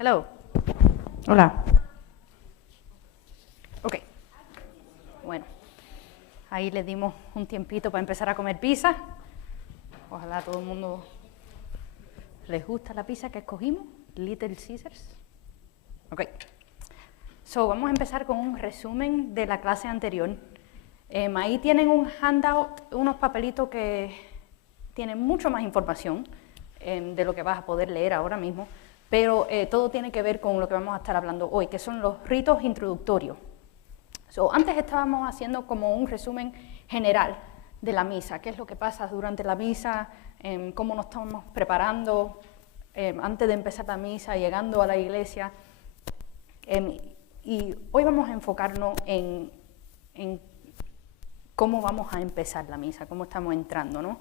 Hello. Hola. Ok. Bueno, ahí le dimos un tiempito para empezar a comer pizza. Ojalá a todo el mundo les gusta la pizza que escogimos, Little Caesars. Ok. Vamos a empezar con un resumen de la clase anterior. Ahí tienen un handout, unos papelitos que tienen mucho más información de lo que vas a poder leer ahora mismo, pero todo tiene que ver con lo que vamos a estar hablando hoy, que son los ritos introductorios. Antes estábamos haciendo como un resumen general de la misa, qué es lo que pasa durante la misa, cómo nos estamos preparando antes de empezar la misa, llegando a la iglesia. Y hoy vamos a enfocarnos en cómo vamos a empezar la misa, cómo estamos entrando, ¿no?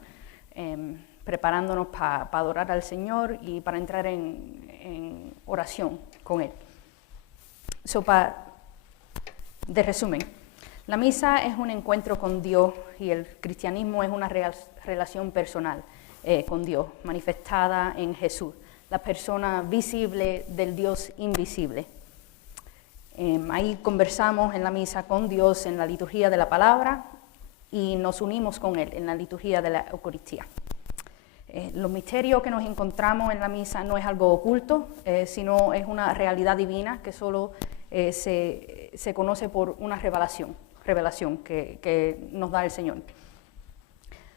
Preparándonos para adorar al Señor y para entrar en oración con Él. De resumen, la misa es un encuentro con Dios y el cristianismo es una relación personal con Dios, manifestada en Jesús, la persona visible del Dios invisible. Ahí conversamos en la misa con Dios en la liturgia de la palabra y nos unimos con Él en la liturgia de la Eucaristía. Los misterios que nos encontramos en la misa no es algo oculto, sino es una realidad divina que solo se conoce por una revelación que nos da el Señor.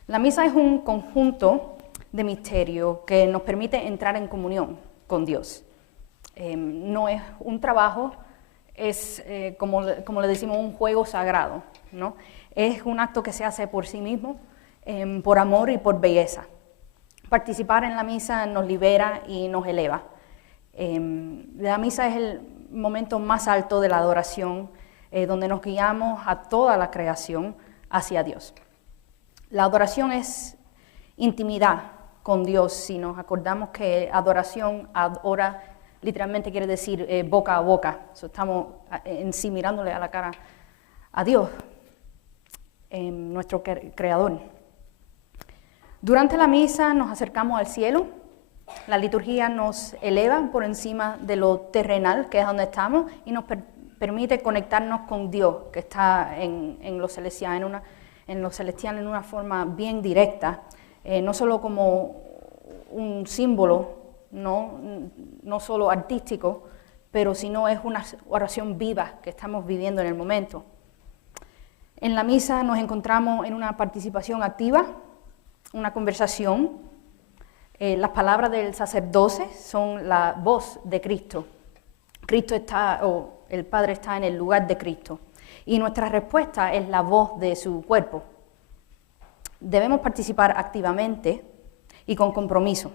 La misa es un conjunto de misterios que nos permite entrar en comunión con Dios. No es un trabajo, es como le decimos, un juego sagrado, ¿no? Es un acto que se hace por sí mismo, por amor y por belleza. Participar en la misa nos libera y nos eleva. La misa es el momento más alto de la adoración, donde nos guiamos a toda la creación hacia Dios. La adoración es intimidad con Dios. Si nos acordamos que adoración, adora, literalmente quiere decir boca a boca. Estamos en sí mirándole a la cara a Dios, nuestro creador. Durante la misa nos acercamos al cielo. La liturgia nos eleva por encima de lo terrenal, que es donde estamos, y nos permite conectarnos con Dios, que está en lo celestial, en una forma bien directa, no solo como un símbolo, no solo artístico, pero sino es una oración viva que estamos viviendo en el momento. En la misa nos encontramos en una participación activa, una conversación. Las palabras del sacerdote son la voz de Cristo. El Padre está en el lugar de Cristo. Y nuestra respuesta es la voz de su cuerpo. Debemos participar activamente y con compromiso,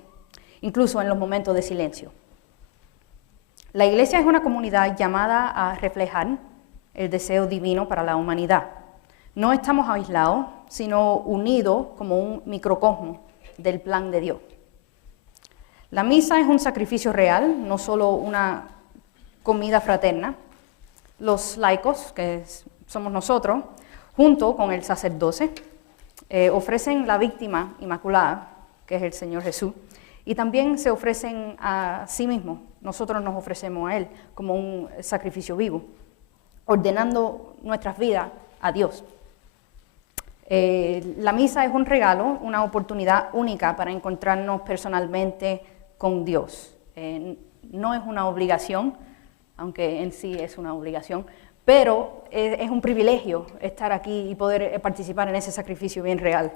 incluso en los momentos de silencio. La Iglesia es una comunidad llamada a reflejar el deseo divino para la humanidad. No estamos aislados, sino unidos como un microcosmo del plan de Dios. La misa es un sacrificio real, no solo una comida fraterna. Los laicos, que somos nosotros, junto con el sacerdote, ofrecen la víctima inmaculada, que es el Señor Jesús, y también se ofrecen a sí mismos. Nosotros nos ofrecemos a Él como un sacrificio vivo, ordenando nuestras vidas a Dios. La misa es un regalo, una oportunidad única para encontrarnos personalmente con Dios. No es una obligación, aunque en sí es una obligación, pero es un privilegio estar aquí y poder participar en ese sacrificio bien real,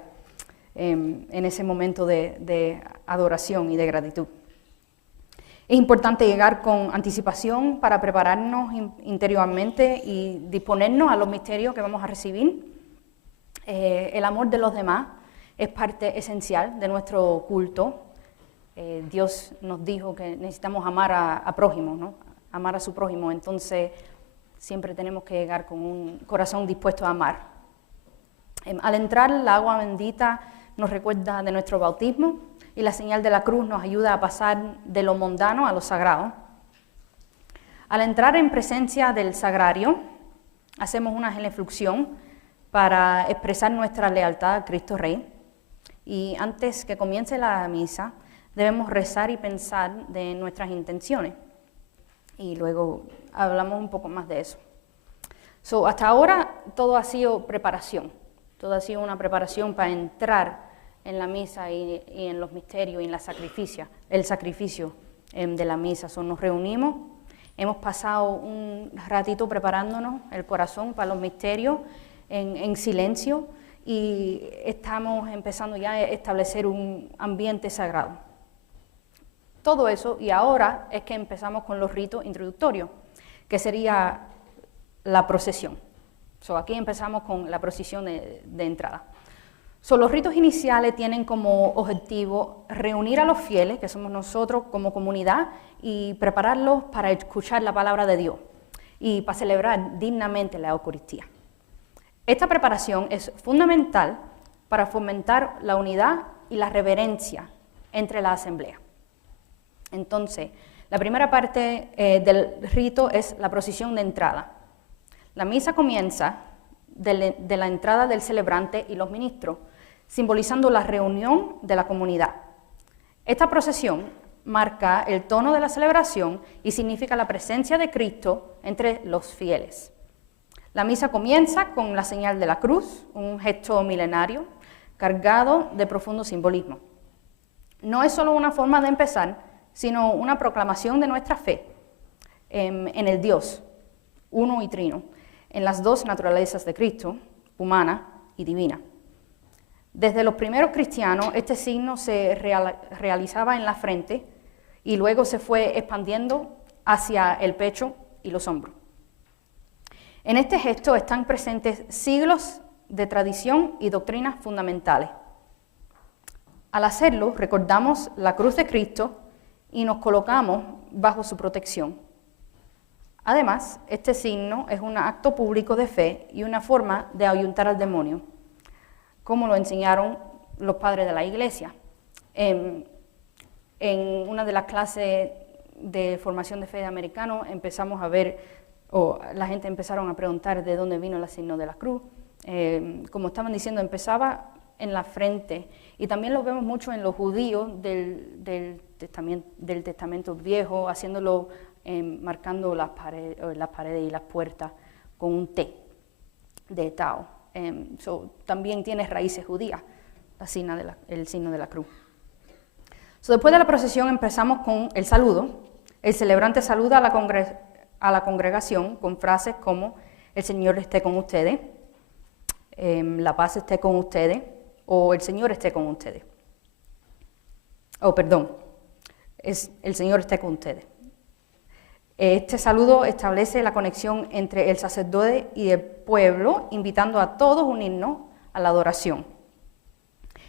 en ese momento de adoración y de gratitud. Es importante llegar con anticipación para prepararnos interiormente y disponernos a los misterios que vamos a recibir. El amor de los demás es parte esencial de nuestro culto. Dios nos dijo que necesitamos amar a prójimo, ¿no? Amar a su prójimo, entonces siempre tenemos que llegar con un corazón dispuesto a amar. Al entrar, la agua bendita nos recuerda de nuestro bautismo y la señal de la cruz nos ayuda a pasar de lo mundano a lo sagrado. Al entrar en presencia del sagrario, hacemos una genuflexión para expresar nuestra lealtad a Cristo Rey. Y antes que comience la misa, debemos rezar y pensar de nuestras intenciones. y luego hablamos un poco más de eso. Hasta ahora todo ha sido preparación, todo ha sido una preparación para entrar en la misa y en los misterios y en el sacrificio de la misa. Nos reunimos, hemos pasado un ratito preparándonos el corazón para los misterios en silencio y estamos empezando ya a establecer un ambiente sagrado. Todo eso, y ahora es que empezamos con los ritos introductorios, que sería la procesión. Aquí empezamos con la procesión de entrada. Los ritos iniciales tienen como objetivo reunir a los fieles, que somos nosotros como comunidad, y prepararlos para escuchar la palabra de Dios y para celebrar dignamente la Eucaristía. Esta preparación es fundamental para fomentar la unidad y la reverencia entre la asamblea. Entonces, la primera parte del rito es la procesión de entrada. La misa comienza de la entrada del celebrante y los ministros, simbolizando la reunión de la comunidad. Esta procesión marca el tono de la celebración y significa la presencia de Cristo entre los fieles. La misa comienza con la señal de la cruz, un gesto milenario cargado de profundo simbolismo. No es solo una forma de empezar, sino una proclamación de nuestra fe en el Dios, uno y trino, en las dos naturalezas de Cristo, humana y divina. Desde los primeros cristianos, este signo se realizaba en la frente y luego se fue expandiendo hacia el pecho y los hombros. En este gesto están presentes siglos de tradición y doctrinas fundamentales. Al hacerlo, recordamos la cruz de Cristo y nos colocamos bajo su protección. Además, este signo es un acto público de fe y una forma de ahuyentar al demonio, como lo enseñaron los padres de la Iglesia. En una de las clases de formación de fe de americanos empezamos a ver, la gente empezaron a preguntar de dónde vino el signo de la cruz. Como estaban diciendo, empezaba en la frente, y también lo vemos mucho en los judíos del Testamento Viejo, haciéndolo, marcando las paredes y las puertas con un T de Tao. También tiene raíces judías, el signo de la cruz. Después de la procesión empezamos con el saludo. El celebrante saluda a la congregación con frases como el Señor esté con ustedes, la paz esté con ustedes, o el Señor esté con ustedes. El Señor esté con ustedes. Este saludo establece la conexión entre el sacerdote y el pueblo, invitando a todos a unirnos a la adoración.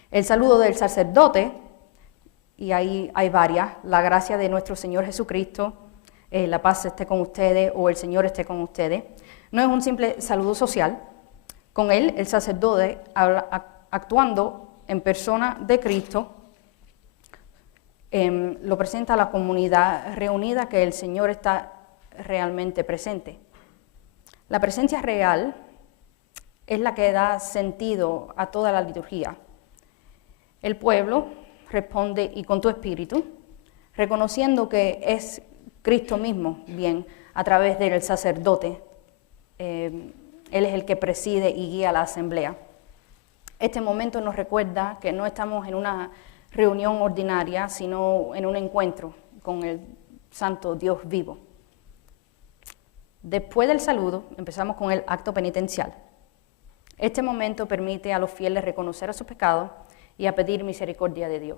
El saludo del sacerdote, y ahí hay varias: la gracia de nuestro Señor Jesucristo, la paz esté con ustedes, o el Señor esté con ustedes, no es un simple saludo social. Con él, el sacerdote, actuando en persona de Cristo, lo presenta a la comunidad reunida que el Señor está realmente presente. La presencia real es la que da sentido a toda la liturgia. El pueblo responde y con tu espíritu, reconociendo que es Cristo mismo, bien, a través del sacerdote. Él es el que preside y guía la asamblea. Este momento nos recuerda que no estamos en una reunión ordinaria, sino en un encuentro con el Santo Dios vivo. Después del saludo, empezamos con el acto penitencial. Este momento permite a los fieles reconocer a sus pecados y a pedir misericordia de Dios.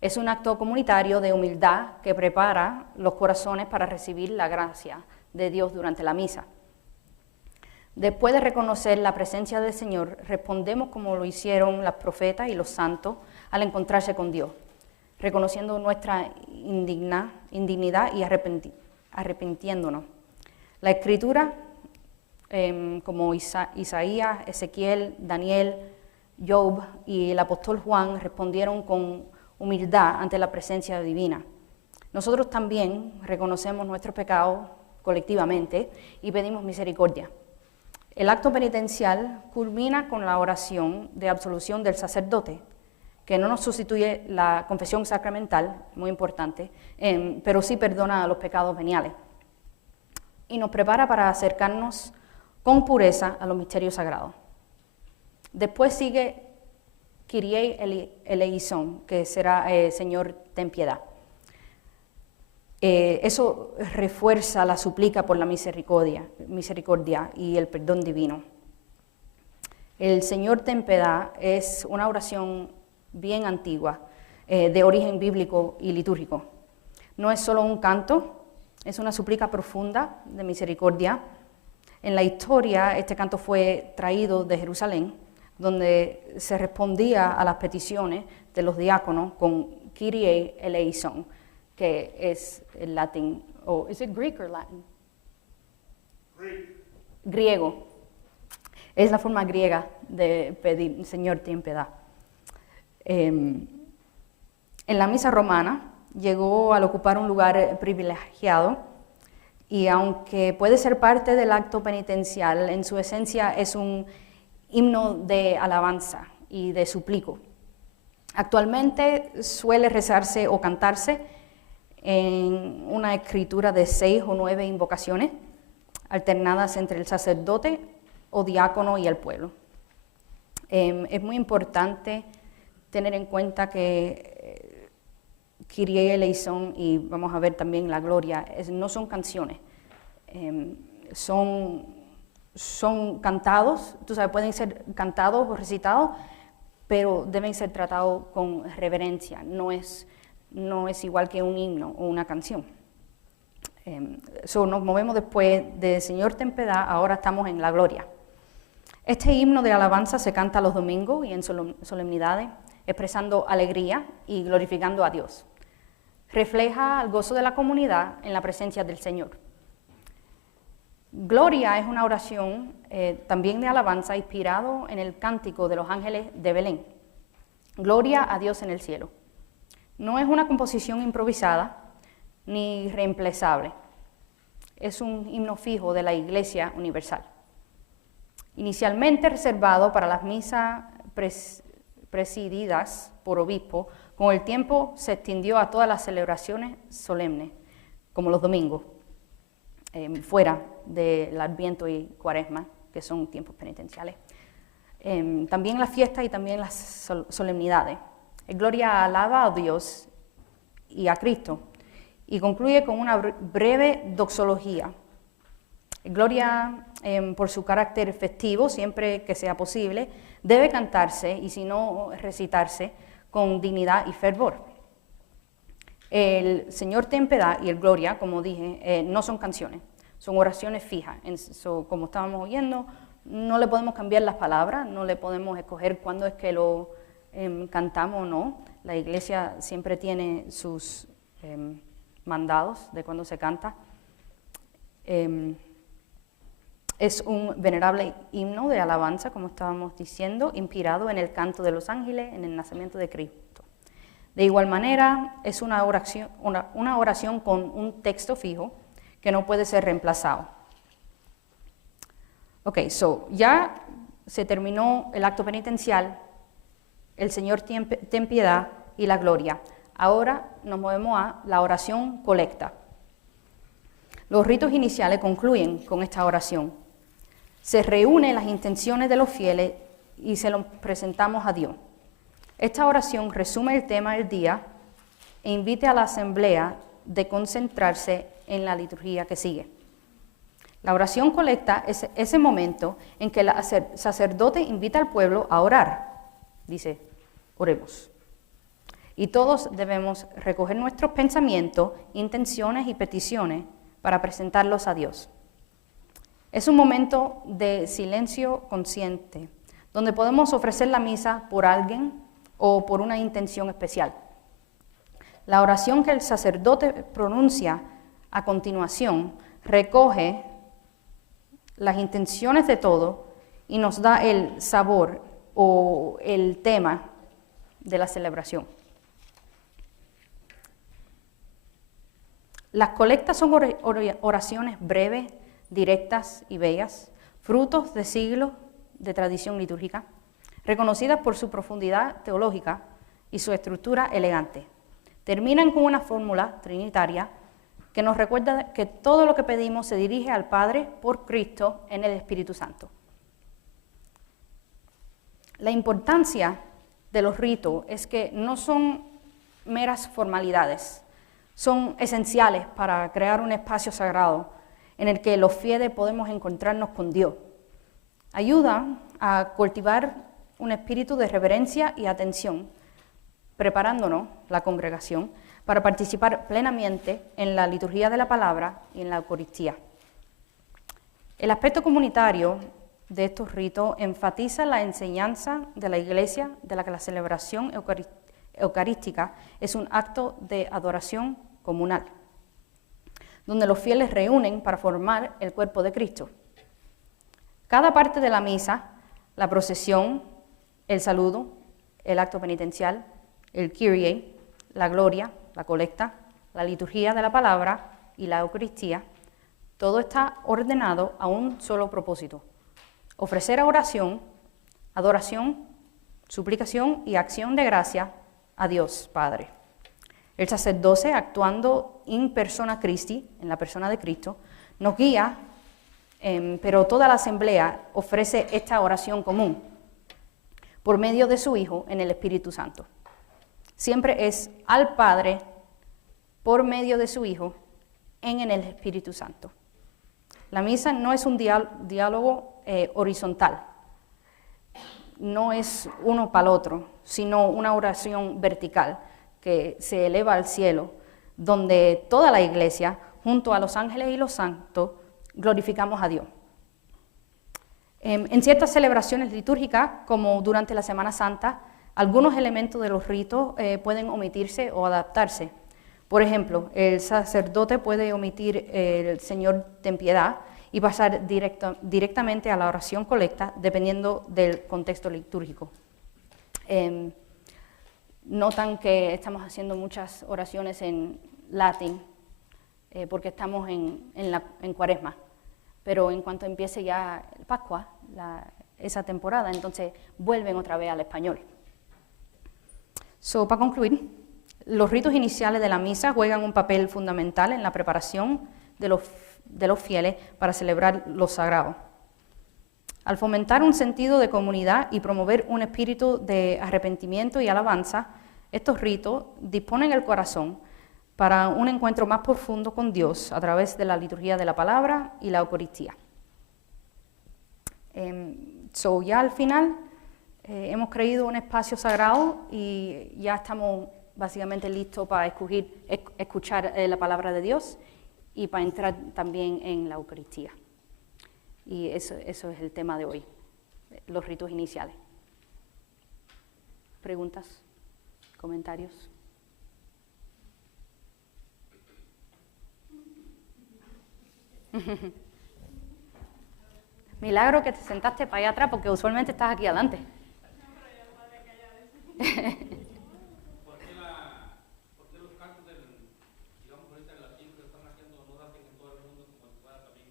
Es un acto comunitario de humildad que prepara los corazones para recibir la gracia de Dios durante la misa. Después de reconocer la presencia del Señor, respondemos como lo hicieron los profetas y los santos al encontrarse con Dios, reconociendo nuestra indignidad y arrepintiéndonos. La Escritura, como Isaías, Ezequiel, Daniel, Job y el apóstol Juan, respondieron con humildad ante la presencia divina. Nosotros también reconocemos nuestros pecados colectivamente y pedimos misericordia. El acto penitencial culmina con la oración de absolución del sacerdote, que no nos sustituye la confesión sacramental, muy importante, pero sí perdona los pecados veniales. y nos prepara para acercarnos con pureza a los misterios sagrados. Después sigue Kyrie eleison, que será Señor, ten piedad. Eso refuerza la súplica por la misericordia y el perdón divino. El Señor, ten piedad es una oración bien antigua, de origen bíblico y litúrgico. No es solo un canto, es una súplica profunda de misericordia. En la historia, este canto fue traído de Jerusalén, donde se respondía a las peticiones de los diáconos con Kyrie eleison, que es el latín, o ¿es it Greek or Latin? Griego. Es la forma griega de pedir, Señor, ten piedad. En la misa romana llegó al ocupar un lugar privilegiado y aunque puede ser parte del acto penitencial, en su esencia es un himno de alabanza y de suplico. Actualmente suele rezarse o cantarse en una escritura de 6 o 9 invocaciones, alternadas entre el sacerdote o diácono y el pueblo. Es muy importante tener en cuenta que Kyrie eleison, y vamos a ver también la gloria, no son canciones, son cantados, tú sabes, pueden ser cantados o recitados, pero deben ser tratados con reverencia, no es igual que un himno o una canción. Nos movemos después de Señor, ten piedad, ahora estamos en la gloria. Este himno de alabanza se canta los domingos y en solemnidades, expresando alegría y glorificando a Dios. Refleja el gozo de la comunidad en la presencia del Señor. Gloria es una oración también de alabanza inspirado en el cántico de los ángeles de Belén. Gloria a Dios en el cielo. No es una composición improvisada ni reemplazable. Es un himno fijo de la Iglesia Universal. Inicialmente reservado para las misas presididas por obispo, con el tiempo se extendió a todas las celebraciones solemnes, como los domingos, fuera del Adviento y Cuaresma, que son tiempos penitenciales. También las fiestas y también las solemnidades. Gloria alaba a Dios y a Cristo, y concluye con una breve doxología. Gloria, por su carácter festivo, siempre que sea posible, debe cantarse y si no recitarse con dignidad y fervor. El Señor, ten piedad y el Gloria, como dije, no son canciones, son oraciones fijas. Como estábamos oyendo, no le podemos cambiar las palabras, no le podemos escoger cuándo es que lo cantamos o no. La Iglesia siempre tiene sus mandados de cuándo se canta. Es un venerable himno de alabanza, como estábamos diciendo, inspirado en el canto de los ángeles en el nacimiento de Cristo. De igual manera, es una oración con un texto fijo que no puede ser reemplazado. Ya se terminó el acto penitencial, el Señor, ten piedad y la gloria. Ahora nos movemos a la oración colecta. Los ritos iniciales concluyen con esta oración. Se reúnen las intenciones de los fieles y se los presentamos a Dios. Esta oración resume el tema del día e invita a la asamblea de concentrarse en la liturgia que sigue. La oración colecta es ese momento en que el sacerdote invita al pueblo a orar. Dice, oremos. Y todos debemos recoger nuestros pensamientos, intenciones y peticiones para presentarlos a Dios. Es un momento de silencio consciente, donde podemos ofrecer la misa por alguien o por una intención especial. La oración que el sacerdote pronuncia a continuación recoge las intenciones de todos y nos da el sabor o el tema de la celebración. Las colectas son oraciones breves, directas y bellas, frutos de siglos de tradición litúrgica, reconocidas por su profundidad teológica y su estructura elegante. Terminan con una fórmula trinitaria que nos recuerda que todo lo que pedimos se dirige al Padre por Cristo en el Espíritu Santo. La importancia de los ritos es que no son meras formalidades, son esenciales para crear un espacio sagrado en el que los fieles podemos encontrarnos con Dios. Ayudan a cultivar un espíritu de reverencia y atención, preparándonos, la congregación, para participar plenamente en la liturgia de la palabra y en la Eucaristía. El aspecto comunitario de estos ritos enfatiza la enseñanza de la Iglesia de la que la celebración eucarística es un acto de adoración comunal, donde los fieles reúnen para formar el cuerpo de Cristo. Cada parte de la misa, la procesión, el saludo, el acto penitencial, el Kyrie, la gloria, la colecta, la liturgia de la palabra y la Eucaristía, todo está ordenado a un solo propósito: ofrecer oración, adoración, suplicación y acción de gracia a Dios Padre. El sacerdote, actuando in persona Christi, en la persona de Cristo, nos guía, pero toda la asamblea ofrece esta oración común por medio de su Hijo en el Espíritu Santo. Siempre es al Padre por medio de su Hijo en el Espíritu Santo. La misa no es un diálogo horizontal, no es uno para el otro, sino una oración vertical que se eleva al cielo, donde toda la Iglesia, junto a los ángeles y los santos, glorificamos a Dios. En ciertas celebraciones litúrgicas, como durante la Semana Santa, algunos elementos de los ritos pueden omitirse o adaptarse. Por ejemplo, el sacerdote puede omitir el Señor ten piedad y pasar directamente a la oración colecta, dependiendo del contexto litúrgico. Notan que estamos haciendo muchas oraciones en latín, porque estamos en Cuaresma, pero en cuanto empiece ya Pascua, esa temporada, entonces vuelven otra vez al español. Para concluir, los ritos iniciales de la misa juegan un papel fundamental en la preparación de los fieles para celebrar lo sagrado. Al fomentar un sentido de comunidad y promover un espíritu de arrepentimiento y alabanza, estos ritos disponen el corazón para un encuentro más profundo con Dios a través de la liturgia de la palabra y la Eucaristía. Ya al final hemos creado un espacio sagrado y ya estamos básicamente listos para escuchar la palabra de Dios y para entrar también en la Eucaristía. Y eso es el tema de hoy, los ritos iniciales. ¿Preguntas? ¿Comentarios? Milagro que te sentaste para allá atrás, porque usualmente estás aquí adelante. ¿Por qué los cantos digamos ahorita en latín que están haciendo no hacen en todo el mundo como si fuera también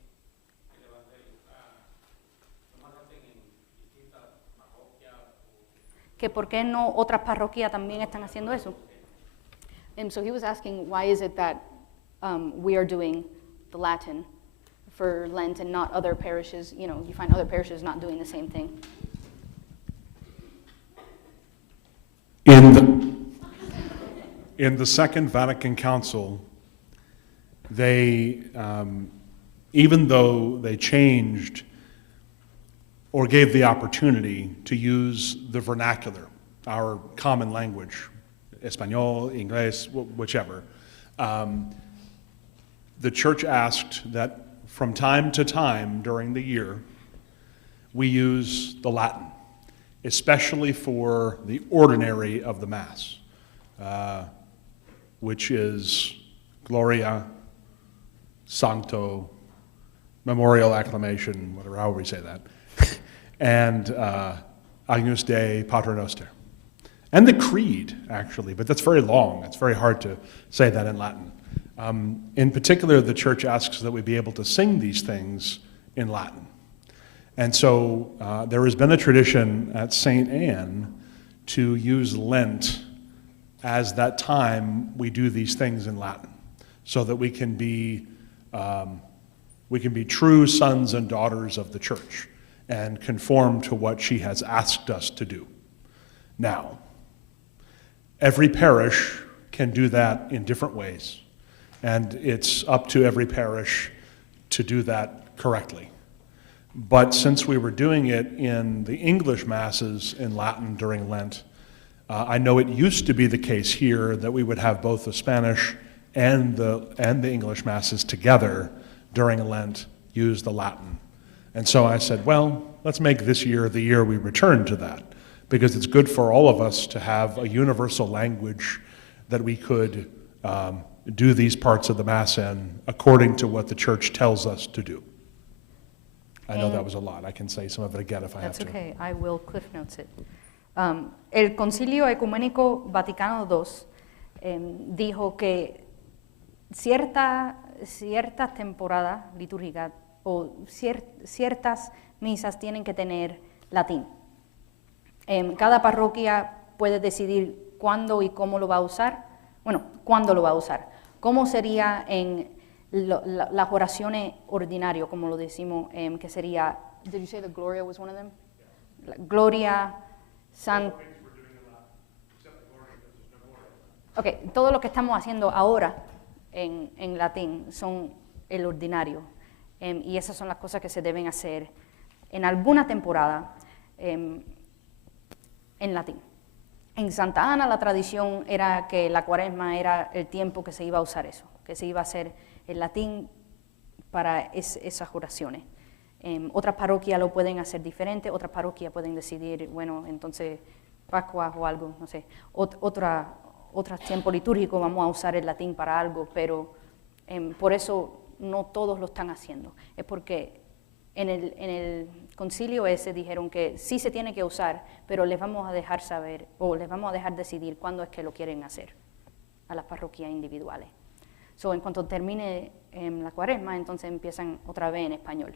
el evangelio? Nomás hacen en distintas parroquias. ¿Que por qué no otras parroquias también están haciendo eso? So he was asking, why is it that we are doing the Latin for Lent and not other parishes? You know, you find other parishes not doing the same thing. In the Second Vatican Council, they, even though they changed or gave the opportunity to use the vernacular, our common language, Espanol, Inglés, whichever, the church asked that from time to time during the year, we use the Latin, especially for the ordinary of the Mass, which is Gloria, Sancto, Memorial Acclamation, whatever, however we say that, and Agnus Dei, Pater Noster. And the Creed, actually, but that's very long. It's very hard to say that in Latin. In particular, the church asks that we be able to sing these things in Latin. And so there has been a tradition at St. Anne to use Lent as that time we do these things in Latin. so that we can be true sons and daughters of the church and conform to what she has asked us to do. Now, every parish can do that in different ways, and it's up to every parish to do that correctly. But since we were doing it in the English Masses in Latin during Lent, I know it used to be the case here that we would have both the Spanish and the English Masses together during Lent, use the Latin. And so I said, well, let's make this year the year we return to that, because it's good for all of us to have a universal language that we could do these parts of the Mass in according to what the Church tells us to do. I know that was a lot. I can say some of it again if I have to. That's okay, I will cliff notes it. El Concilio Ecuménico Vaticano II dijo que ciertas temporadas litúrgicas o ciertas misas tienen que tener latín. Cada parroquia puede decidir cuándo y cómo lo va a usar. Bueno, cuándo lo va a usar. ¿Cómo sería en las oraciones ordinarias, como lo decimos, que sería, did you say the Gloria was one of them? La Gloria, San... Ok, todo lo que estamos haciendo ahora en latín son el ordinario, y esas son las cosas que se deben hacer en alguna temporada en latín. En Santa Ana la tradición era que la Cuaresma era el tiempo que se iba a usar eso, que se iba a hacer el latín para esas oraciones. Otras parroquias lo pueden hacer diferente, otras parroquias pueden decidir, bueno, entonces Pascua o algo, no sé, otro tiempo litúrgico vamos a usar el latín para algo, pero por eso no todos lo están haciendo. Es porque en el concilio ese dijeron que sí se tiene que usar, pero les vamos a dejar saber, o les vamos a dejar decidir cuándo es que lo quieren hacer a las parroquias individuales. So, en cuanto termine la Cuaresma, entonces empiezan otra vez en español.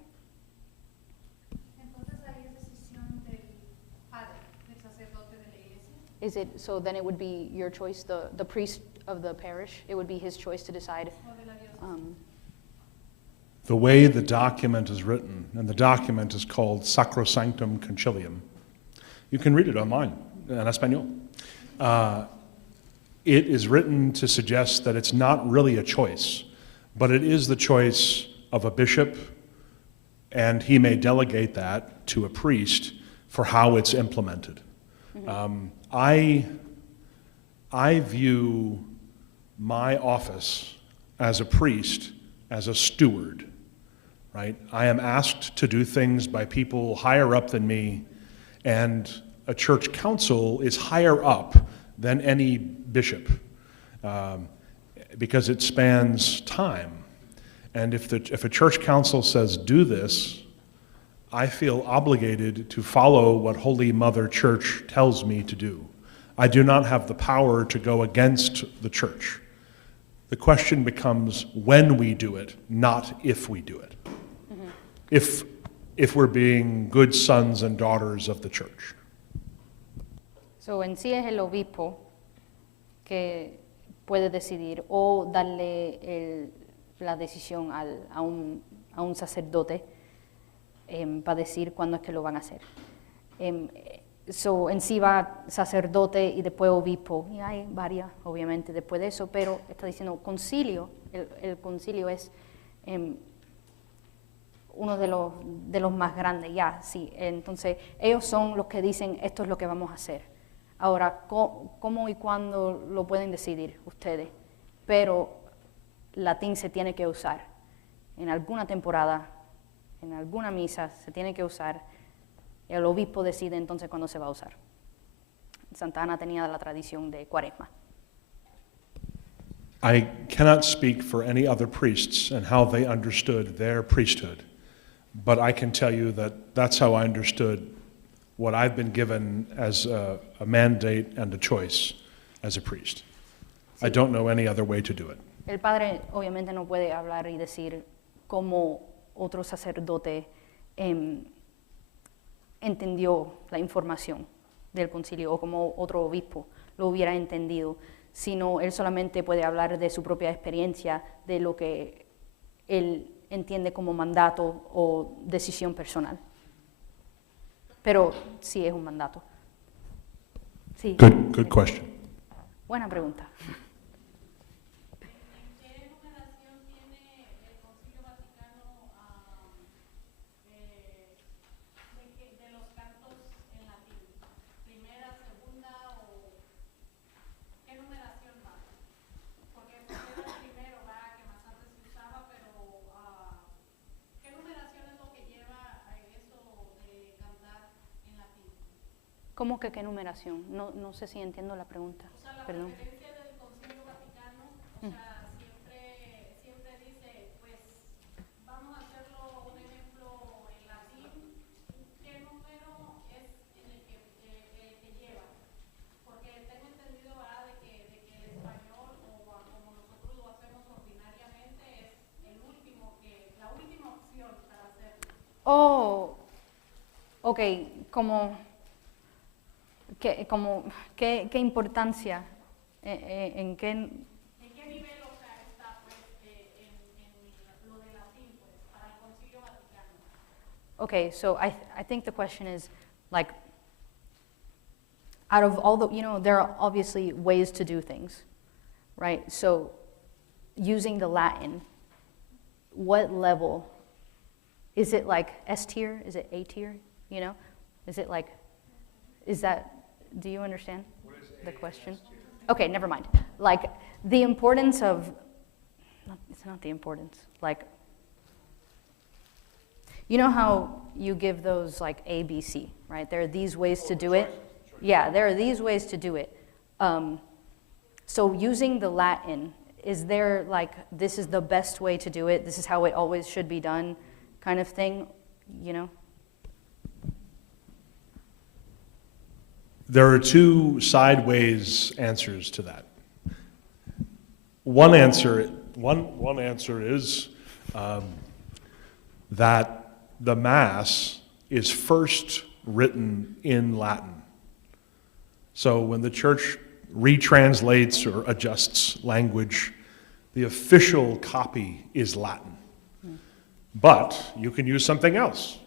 Entonces ahí es decisión del padre, del sacerdote de la iglesia. Is it, so then it would be your choice, the priest of the parish, it would be his choice to decide. O de la diócesis. The way the document is written, and the document is called Sacrosanctum Concilium. You can read it online in español. It is written to suggest that it's not really a choice, but it is the choice of a bishop, and he may delegate that to a priest for how it's implemented. I view my office as a priest as a steward, right? I am asked to do things by people higher up than me, and a church council is higher up than any bishop because it spans time. And if a church council says, do this, I feel obligated to follow what Holy Mother Church tells me to do. I do not have the power to go against the church. The question becomes when we do it, not if we do it. Mm-hmm. If we're being good sons and daughters of the church. So, en sí es el obispo que puede decidir o darle la decisión a un sacerdote para decir cuándo es que lo van a hacer. So, en sí va sacerdote y después obispo, y hay varias obviamente después de eso, pero está diciendo concilio, el concilio es uno de los más grandes, ya, sí. Entonces ellos son los que dicen esto es lo que vamos a hacer. Ahora, ¿cómo y cuándo lo pueden decidir ustedes? Pero latín se tiene que usar. En alguna temporada, en alguna misa se tiene que usar. El obispo decide entonces cuándo se va a usar. Santa Ana tenía la tradición de Cuaresma. I cannot speak for any other priests and how they understood their priesthood, but I can tell you that that's how I understood what I've been given as a mandate and a choice as a priest. Sí. I don't know any other way to do it. El padre obviamente no puede hablar y decir cómo otro sacerdote entendió la información del concilio o como otro obispo lo hubiera entendido. sino él solamente puede hablar de su propia experiencia, de lo que él entiende como mandato o decisión personal. Pero sí es un mandato. Sí. Good question. Buena pregunta. ¿En qué numeración tiene el Concilio Vaticano de los cantos en latín? ¿Primera, segunda o qué numeración va? Porque era el primero, ¿verdad? Que más antes se usaba, pero ¿qué numeración es lo que lleva a eso de cantar en latín? ¿Cómo que qué numeración? No sé si entiendo la pregunta. O sea, la Perdón. preferencia del Concilio Vaticano, o sea, siempre dice, pues, vamos a hacerlo un ejemplo en latín, ¿qué número es el que lleva? Porque tengo entendido, ¿verdad?, de que el español, o como nosotros lo hacemos ordinariamente, es la última opción para hacerlo. Oh, ok, ¿qué importancia? ¿En qué? ¿En qué nivel, o sea, está, pues, en lo de latín, pues, para el Concilio Vaticano? Okay, so I think the question is, like, out of all there are obviously ways to do things, right? So using the Latin, what level? Is it like S tier? Is it A tier? Is it like, do you understand the question? Okay, never mind. Like, the importance of, it's not the importance, like, you know how you give those like A, B, C, right? There are these ways to do it. Yeah, there are these ways to do it. So using the Latin, is there like, this is the best way to do it, this is how it always should be done, kind of thing, There are two sideways answers to that. One answer is that the Mass is first written in Latin. So when the Church retranslates or adjusts language, the official copy is Latin. But you can use something else,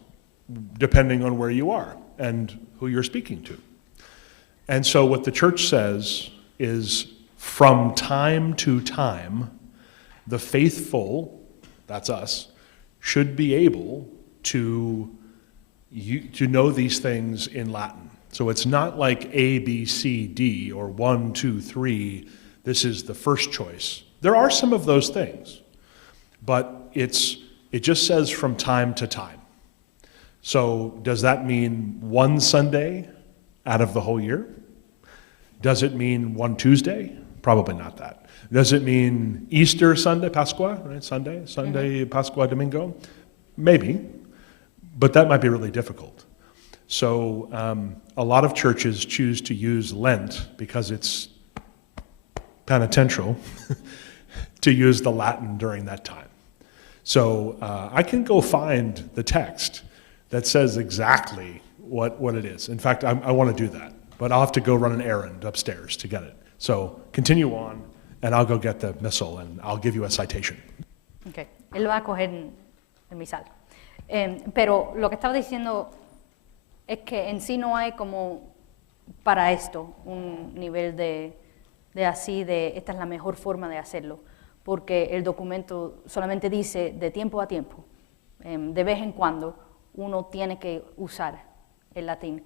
depending on where you are and who you're speaking to. And so what the Church says is, from time to time, the faithful, that's us, should be able to know these things in Latin. So it's not like A, B, C, D, or 1, 2, 3, this is the first choice. There are some of those things, but it just says from time to time. So does that mean one Sunday out of the whole year? Does it mean one Tuesday? Probably not that. Does it mean Easter Sunday, Pascua, right? Sunday, Pascua, Domingo? Maybe, but that might be really difficult. So a lot of churches choose to use Lent because it's penitential to use the Latin during that time. So I can go find the text that says exactly what it is. In fact, I want to do that, but I'll have to go run an errand upstairs to get it. So continue on, and I'll go get the missal, and I'll give you a citation. Okay. Él va a coger el misal. Pero lo que estaba diciendo es que en sí no hay como para esto un nivel de esta es la mejor forma de hacerlo, porque el documento solamente dice de tiempo a tiempo, de vez en cuando uno tiene que usar el latín.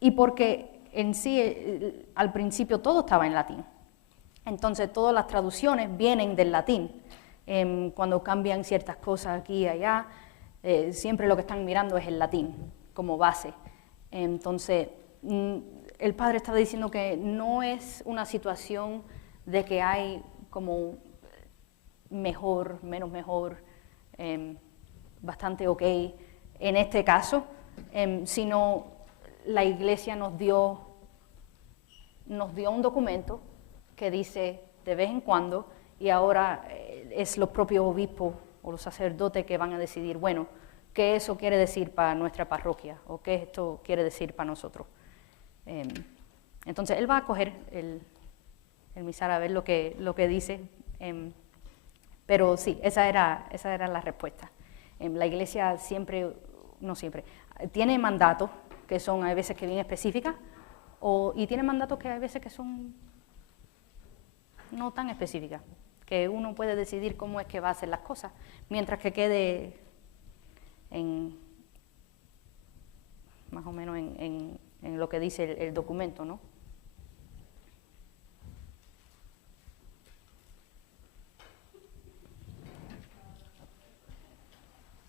Y porque en sí al principio todo estaba en latín, entonces todas las traducciones vienen del latín. Cuando cambian ciertas cosas aquí y allá, siempre lo que están mirando es el latín como base. Entonces, el padre estaba diciendo que no es una situación de que hay como mejor, menos mejor, bastante ok en este caso, sino la iglesia nos dio un documento que dice de vez en cuando, y ahora es los propios obispos o los sacerdotes que van a decidir, bueno, qué eso quiere decir para nuestra parroquia o qué esto quiere decir para nosotros. Entonces él va a coger misal a ver lo que dice. Pero sí, esa era la respuesta. La iglesia siempre, no siempre, tiene mandatos que son a veces que bien específicas, y tiene mandatos que a veces que son no tan específicas, que uno puede decidir cómo es que va a hacer las cosas, mientras que quede más o menos en lo que dice el documento, ¿no?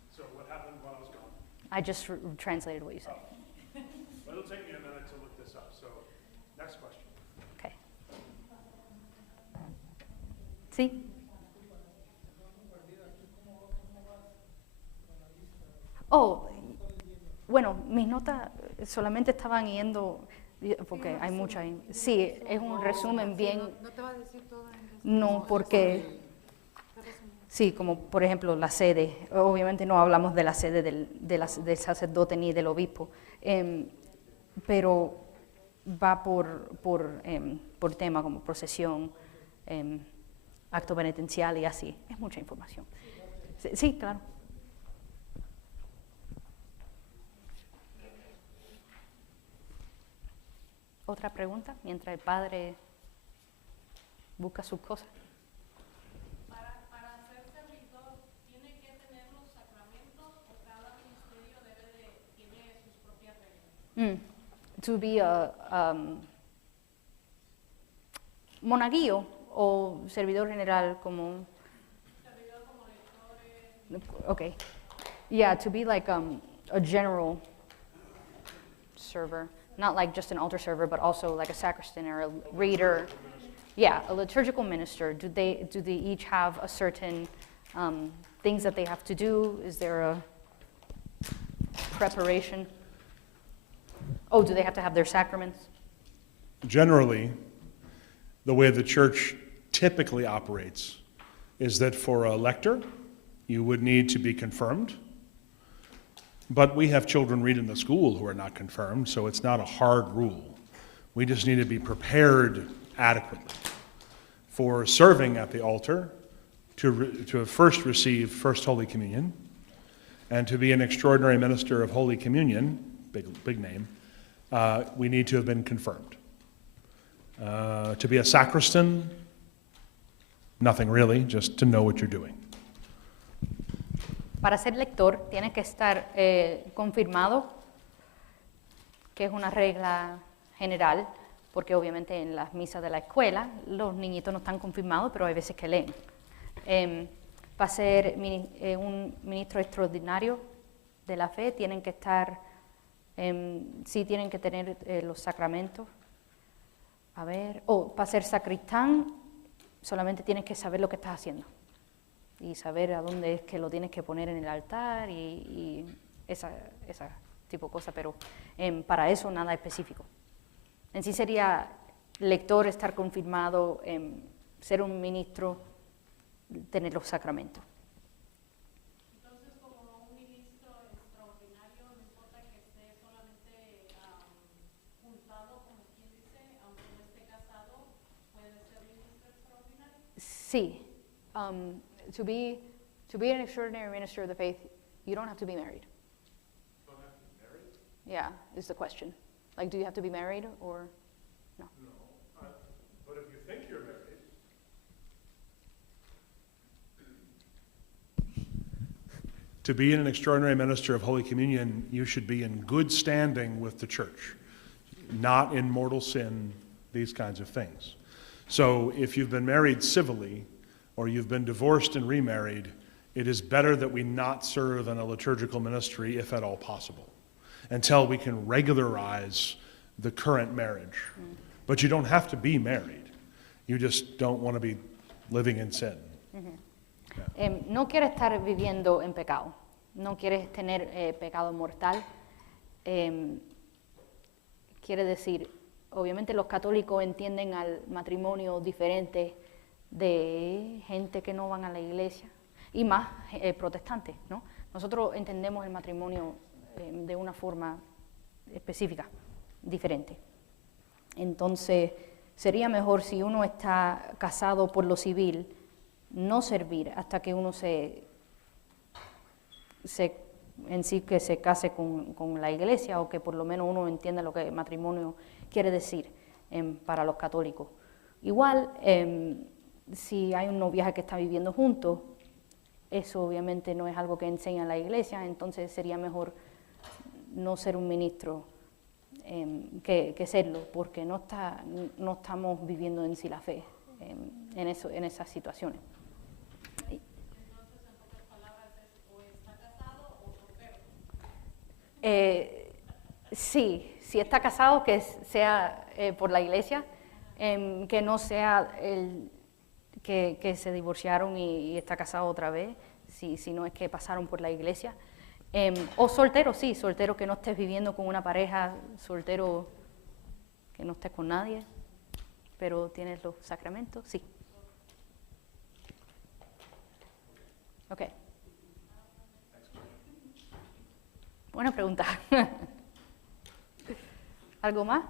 So what happened while I was gone? I just translated what you said. Well, it'll take me a minute to look this up. So, next question. Okay. ¿Sí? Oh, bueno, mis notas solamente estaban yendo, porque hay muchas. Sí, es un resumen bien. No te va a decir todo en este. No, porque sí, como por ejemplo la sede. Obviamente no hablamos de la sede del sacerdote ni del obispo, pero va por tema como procesión, acto penitencial y así. Es mucha información. Sí, claro. ¿Otra pregunta? Mientras el padre busca sus cosas. Para ser servidor, ¿tiene que tener los sacramentos o cada ministerio tiene sus propias reglas? To be a monaguillo o servidor general como... Servidor como lectores. Okay. Yeah, to be like a general server. Not like just an altar server, but also like a sacristan or a reader. Yeah, a liturgical minister. Do they each have a certain things that they have to do? Is there a preparation? Oh, do they have to have their sacraments? Generally, the way the church typically operates is that for a lector, you would need to be confirmed. But we have children read in the school who are not confirmed, so it's not a hard rule. We just need to be prepared adequately for serving at the altar, to first receive First Holy Communion, and to be an extraordinary minister of Holy Communion, big name, we need to have been confirmed. To be a sacristan, nothing really, just to know what you're doing. Para ser lector tienes que estar confirmado, que es una regla general, porque obviamente en las misas de la escuela los niñitos no están confirmados, pero hay veces que leen. Para ser un ministro extraordinario de la fe tienen que estar, sí tienen que tener los sacramentos. A ver, para ser sacristán solamente tienes que saber lo que estás haciendo y saber a dónde es que lo tienes que poner en el altar y esa tipo de cosas, pero para eso nada específico. En sí sería lector, estar confirmado, ser un ministro, tener los sacramentos. Entonces, como un ministro extraordinario, no importa que esté solamente juntado, como quien dice, aunque no esté casado, puede ser ministro extraordinario. Sí. To be an extraordinary minister of the faith, you don't have to be married. Don't have to be married? Yeah, is the question. Like, do you have to be married or no? No. But if you think you're married, to be an extraordinary minister of Holy Communion, you should be in good standing with the church, not in mortal sin, these kinds of things. So if you've been married civilly, or you've been divorced and remarried, it is better that we not serve in a liturgical ministry, if at all possible, until we can regularize the current marriage. But you don't have to be married. You just don't want to be living in sin. No quieres estar viviendo en pecado, no quieres tener pecado mortal. Quiere decir, obviamente los católicos entienden al matrimonio diferente de gente que no van a la iglesia y más protestantes, ¿no? Nosotros entendemos el matrimonio de una forma específica, diferente. Entonces, Sería mejor si uno está casado por lo civil, no servir hasta que uno en sí que se case con la iglesia, o que por lo menos uno entienda lo que matrimonio quiere decir para los católicos. Igual, si hay un noviaje que está viviendo juntos, eso obviamente no es algo que enseña la iglesia, entonces sería mejor no ser un ministro que serlo, porque no estamos viviendo en sí la fe en esas situaciones. Entonces, en pocas palabras, es o está casado o soltero. Sí, si está casado, que sea por la iglesia, que no sea que se divorciaron y está casado otra vez, si no es que pasaron por la iglesia. O soltero, sí, soltero que no estés viviendo con una pareja, soltero que no estés con nadie, pero tienes los sacramentos, sí. Ok. Buena pregunta. ¿Algo más?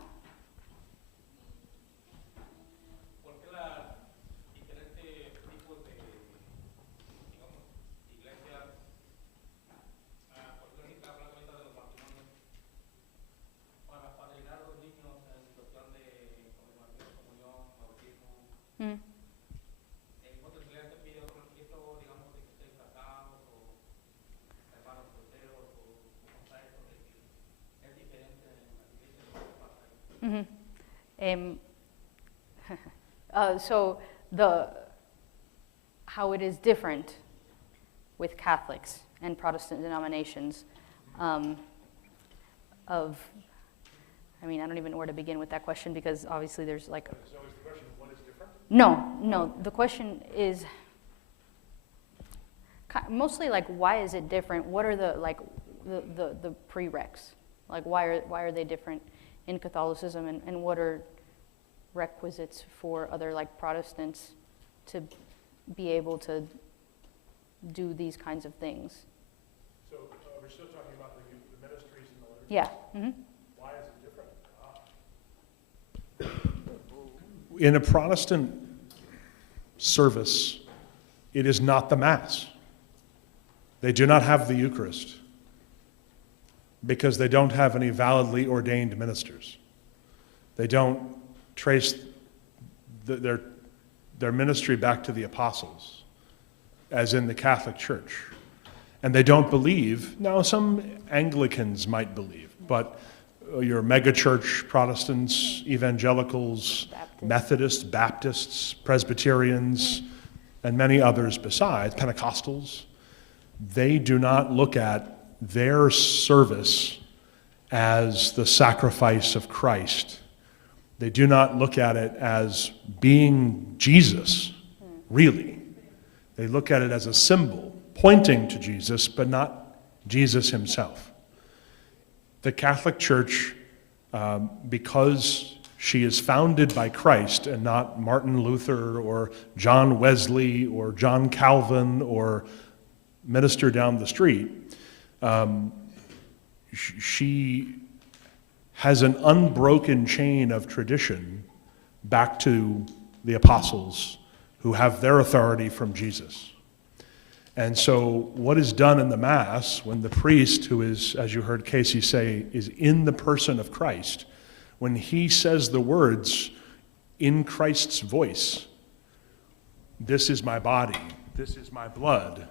¿Por qué las diferentes tipos de, digamos, iglesias, por qué ahorita hablando ahorita de los matrimonios, para padrinar a los niños en situación de confirmación, comunión, bautismo, en otras iglesias te pide otro requisito, digamos, de que estén casados o hermanos solteros o cómo está eso, de que es diferente en las iglesias lo que pasa ahí? So how it is different with Catholics and Protestant denominations I don't even know where to begin with that question, because obviously there's like... So is the question, what is different? No, the question is mostly like, why is it different? What are the prereqs? Like, why are they different in Catholicism, and what are requisites for other like Protestants to be able to do these kinds of things? So we're still talking about the ministries and the liturgy? Yeah. Mm-hmm. Why is it different? In a Protestant service, it is not the Mass. They do not have the Eucharist because they don't have any validly ordained ministers. They don't trace their ministry back to the apostles, as in the Catholic Church. And they don't believe, now some Anglicans might believe, but your megachurch Protestants, evangelicals, Methodists, Baptists, Presbyterians, and many others besides, Pentecostals, they do not look at their service as the sacrifice of Christ. They do not look at it as being Jesus, really. They look at it as a symbol pointing to Jesus, but not Jesus himself. The Catholic Church, because she is founded by Christ and not Martin Luther or John Wesley or John Calvin or minister down the street, she has an unbroken chain of tradition back to the apostles who have their authority from Jesus. And so what is done in the Mass when the priest, who is, as you heard Casey say, is in the person of Christ, when he says the words in Christ's voice, "This is my body, this is my blood,"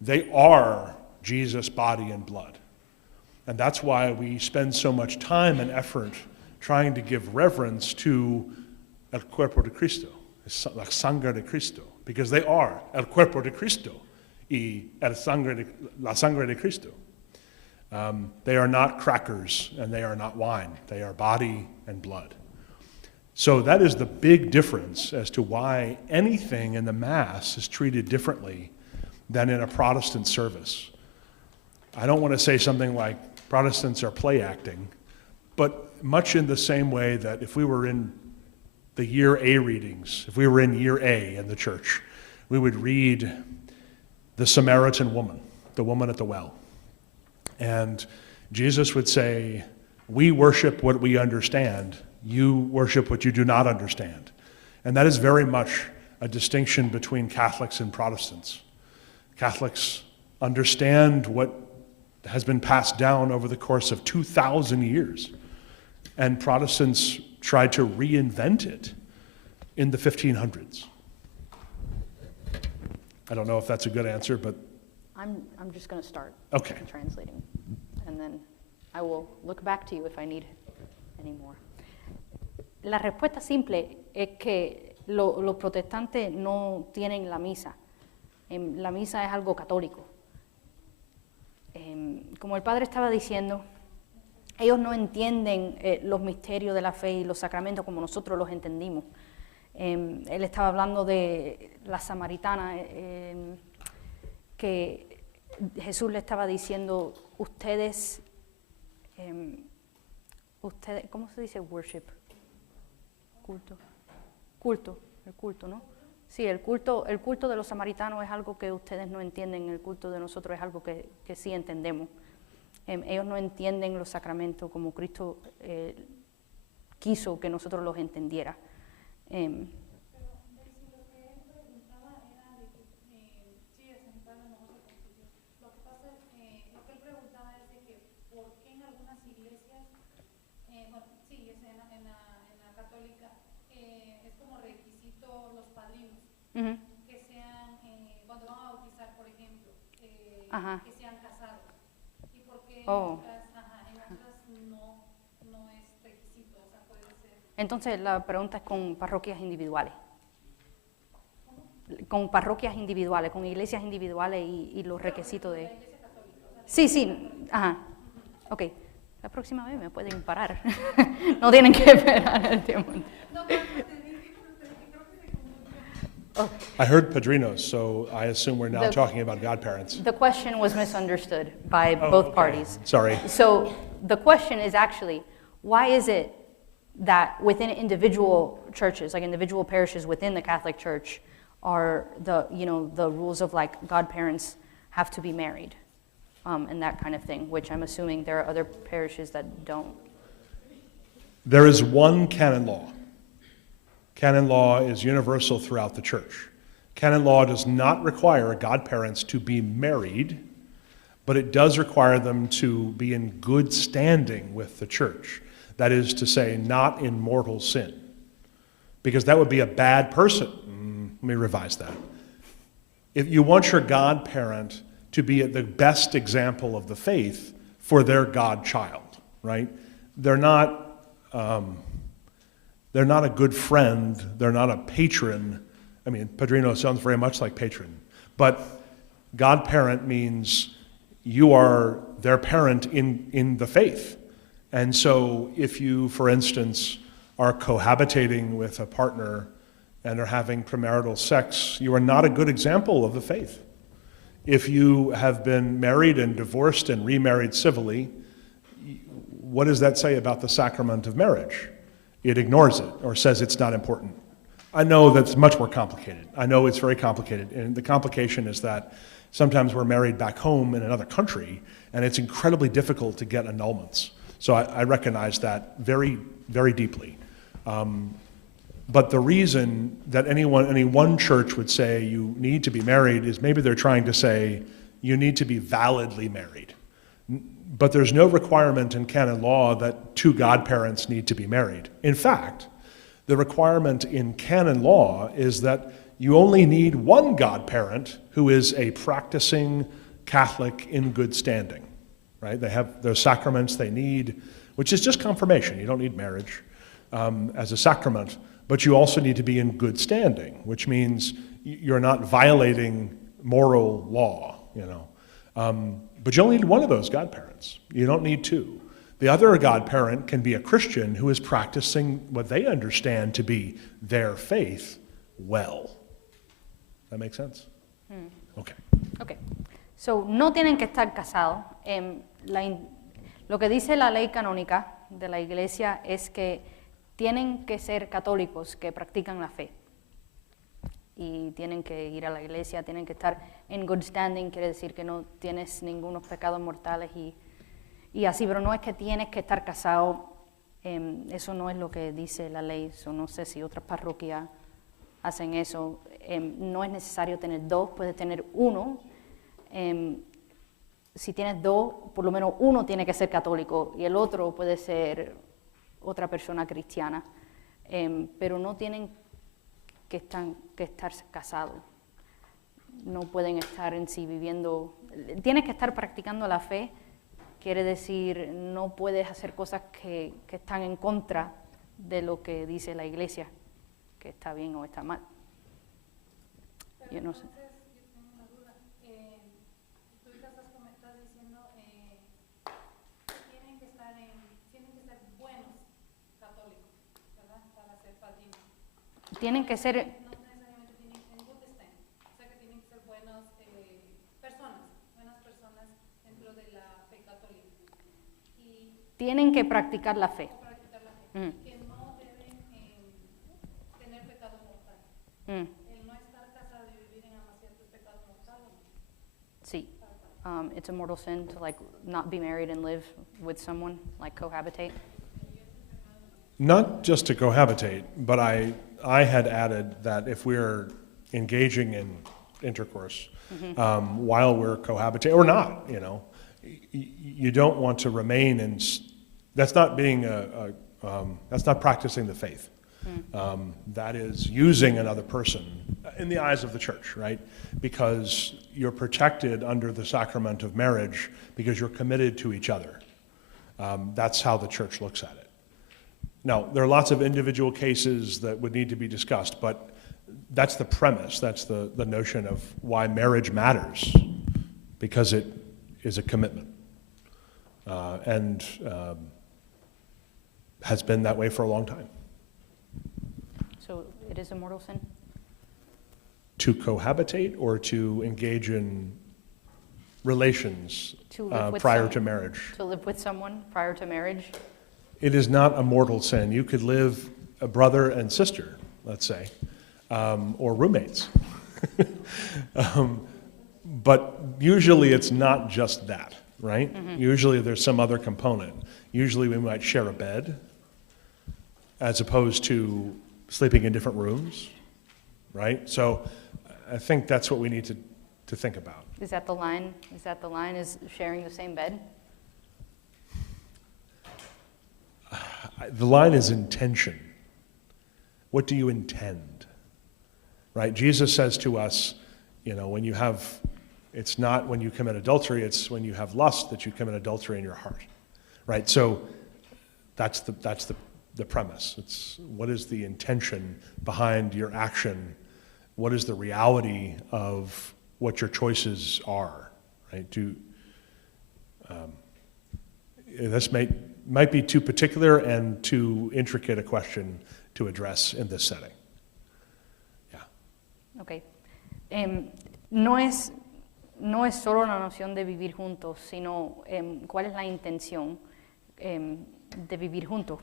they are Jesus' body and blood. And that's why we spend so much time and effort trying to give reverence to el cuerpo de Cristo, la sangre de Cristo, because they are el cuerpo de Cristo y la sangre de Cristo. They are not crackers and they are not wine. They are body and blood. So that is the big difference as to why anything in the Mass is treated differently than in a Protestant service. I don't want to say something like Protestants are play acting, but much in the same way that if we were in the year A readings, if we were in year A in the church, we would read the Samaritan woman, the woman at the well. And Jesus would say, "We worship what we understand, You worship what you do not understand. And that is very much a distinction between Catholics and Protestants. Catholics understand what has been passed down over the course of 2,000 years, and Protestants tried to reinvent it in the 1500s. I don't know if that's a good answer, but I'm just going to start okay. translating, and then I will look back to you if I need any more. La respuesta simple es que los protestantes no tienen la misa. La misa es algo católico. Como el padre estaba diciendo, ellos no entienden los misterios de la fe y los sacramentos como nosotros los entendimos. Él estaba hablando de la samaritana, que Jesús le estaba diciendo, ustedes, ¿cómo se dice worship? El culto, ¿no? Sí, el culto de los samaritanos es algo que ustedes no entienden, el culto de nosotros es algo que sí entendemos. Ellos no entienden los sacramentos como Cristo quiso que nosotros los entendiera. Pero Daisy, lo que él preguntaba era de que, sí, el central a lo mejor se confundió. Lo que pasa es, lo que él preguntaba es de que por qué en algunas iglesias, bueno, sí, es en la católica, es como requisito los padrinos, que sean, cuando van a bautizar, por ejemplo, que sean casados. ¿Y por qué en otras no es requisito? O sea, puede ser. Entonces la pregunta es con parroquias individuales. Con parroquias individuales, con iglesias individuales y los requisitos de... Sí, ajá. Ok, la próxima vez me pueden parar. No tienen que esperar el tiempo. I heard padrinos, so I assume we're now talking about godparents. The question was misunderstood by both parties. Sorry. So the question is actually, why is it that within individual churches, like individual parishes within the Catholic Church, are the rules of like godparents have to be married, and that kind of thing, which I'm assuming there are other parishes that don't. There is one canon law. Canon law is universal throughout the church. Canon law does not require godparents to be married, but it does require them to be in good standing with the church. That is to say, not in mortal sin. Because that would be a bad person. Let me revise that. If you want your godparent to be the best example of the faith for their godchild, right? They're not a good friend. They're not a patron. I mean, padrino sounds very much like patron. But godparent means you are their parent in the faith. And so if you, for instance, are cohabitating with a partner and are having premarital sex, you are not a good example of the faith. If you have been married and divorced and remarried civilly, what does that say about the sacrament of marriage? It ignores it or says it's not important. I know that's much more complicated. I know it's very complicated. And the complication is that sometimes we're married back home in another country, and it's incredibly difficult to get annulments. So I recognize that very, very deeply. But the reason that any one church would say you need to be married is maybe they're trying to say you need to be validly married. But there's no requirement in canon law that two godparents need to be married. In fact, the requirement in canon law is that you only need one godparent who is a practicing Catholic in good standing. Right? They have those sacraments they need, which is just confirmation. You don't need marriage as a sacrament, but you also need to be in good standing, which means you're not violating moral law, But you only need one of those godparents. You don't need two. The other godparent can be a Christian who is practicing what they understand to be their faith well. That make sense? Okay. Okay. So, no tienen que estar casados. Lo que dice la ley canónica de la Iglesia es que tienen que ser católicos que practican la fe. Y tienen que ir a la iglesia, tienen que estar en good standing, quiere decir que no tienes ningunos pecados mortales y así, pero no es que tienes que estar casado Eso no es lo que dice la ley. No sé si otras parroquias hacen eso. No es necesario tener dos, puedes tener uno. Si tienes dos, por lo menos uno tiene que ser católico y el otro puede ser otra persona cristiana. Pero no tienen que estar casados. No pueden estar en sí viviendo. Tienes que estar practicando la fe. Quiere decir, no puedes hacer cosas que están en contra de lo que dice la iglesia, que está bien o está mal. Pero Yo no sé. entonces, yo tengo una duda. Tú estás diciendo que tienen que ser buenos católicos, ¿verdad? Para ser padrinos. Tienen que ser, No necesariamente tienen en good stand. O sea que tienen que ser buenas personas dentro de la fe católica. Y tienen que practicar la fe. practicar la fe. Mm. Y que no deben tener pecado mortal. Mm, El no estar casado y vivir en amaciato es pecado mortal. ¿O no? sí. It's a mortal sin to like not be married and live with someone, like cohabitate. Not just to cohabitate, but I had added that if we're engaging in intercourse while we're cohabitating, or not, you don't want to remain in. That's not being that's not practicing the faith. That is using another person in the eyes of the church, right? Because you're protected under the sacrament of marriage because you're committed to each other. That's how the church looks at it. Now, there are lots of individual cases that would need to be discussed, but that's the premise, that's the notion of why marriage matters, because it is a commitment. And has been that way for a long time. So it is a mortal sin. To cohabitate or to engage in relations To live with prior some- to marriage. To live with someone prior to marriage. It is not a mortal sin. You could live a brother and sister, let's say, or roommates. But usually it's not just that, right? Usually there's some other component. Usually we might share a bed as opposed to sleeping in different rooms, right? So I think that's what we need to think about. Is that the line? Is sharing the same bed? The line is intention. What do you intend? Right? Jesus says to us, when you have, it's not when you commit adultery, it's when you have lust that you commit adultery in your heart. Right? So that's the premise. It's what is the intention behind your action? What is the reality of what your choices are? Right? This might be too particular and too intricate a question to address in this setting. Yeah. Okay. No es solo la noción de vivir juntos, sino cuál es la intención de vivir juntos.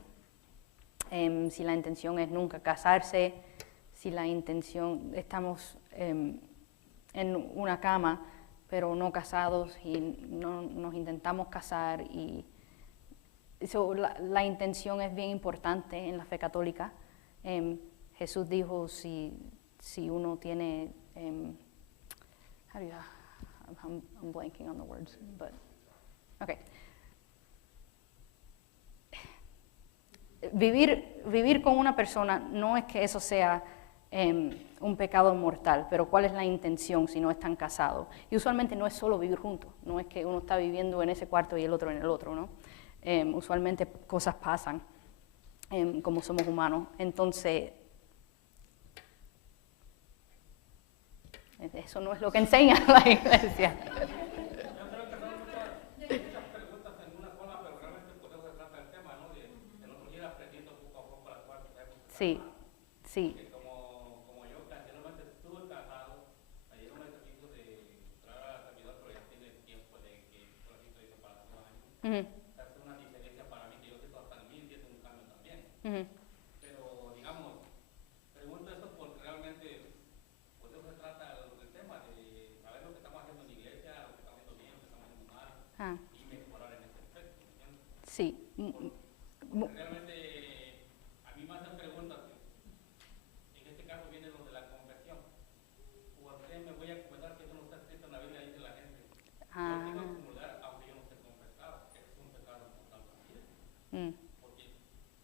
Si la intención es nunca casarse, si la intención estamos en una cama, pero no casados y no nos intentamos casar y la intención es bien importante en la fe católica. Jesús dijo si uno tiene I'm blanking on the words, but okay. Vivir con una persona no es que eso sea un pecado mortal, pero ¿cuál es la intención si no están casados? Y usualmente no es solo vivir juntos, no es que uno está viviendo en ese cuarto y el otro en el otro, ¿no? Usualmente cosas pasan como somos humanos. Entonces, eso no es lo que enseña la iglesia. Yo creo que son muchas preguntas en una sola, pero realmente por eso se trata el tema, ¿no? De nosotros ir aprendiendo poco a poco las cuatro épocas. Sí, sí. Que como yo, que anteriormente estuve casado, ayer no me permito de entrar a servidor, pero ya tiene tiempo de que, por así se dice, para 2 años. Ujú, Es una diferencia para mí, que yo siento hasta en mí entiendo un cambio también. ujú. Pero, digamos, pregunto esto porque realmente, pues de eso se trata el tema, de saber lo que estamos haciendo en la iglesia, lo que estamos haciendo bien, lo que estamos haciendo mal, Ah, y mejorar en ese aspecto, ¿me entiendes? sí. Mu- Realmente a mí me hacen preguntas, en este caso viene lo de la conversión. ¿Por qué me voy a confesar que eso no está escrito en la Biblia? Dice la gente. Ah, Yo tengo que comulgar aunque yo no esté confesado, que es un pecado mortal también. mm, Porque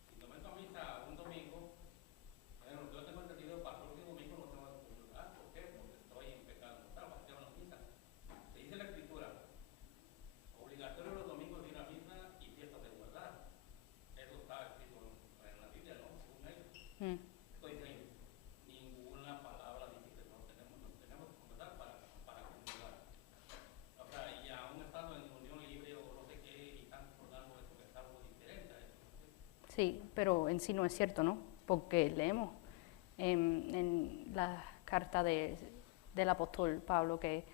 si no meto a misa un domingo, bueno, yo tengo entendido para el próximo domingo no tengo que comulgar. ¿Por qué? Porque estoy en pecado mortal, para hacer una misa. Se dice en la escritura, obligatorio los domingos ir a misa y fiestas de guardar. Eso está escrito en la Biblia, ¿no? Según ellos. mm. Estoy diciendo, ninguna palabra dice que nos tenemos que confesar para comulgar. O sea, y aún estando en unión libre o no sé qué, y están recordando eso que es algo diferente a eso. Sí, pero en sí no es cierto, ¿no? Porque leemos en la carta del apóstol Pablo que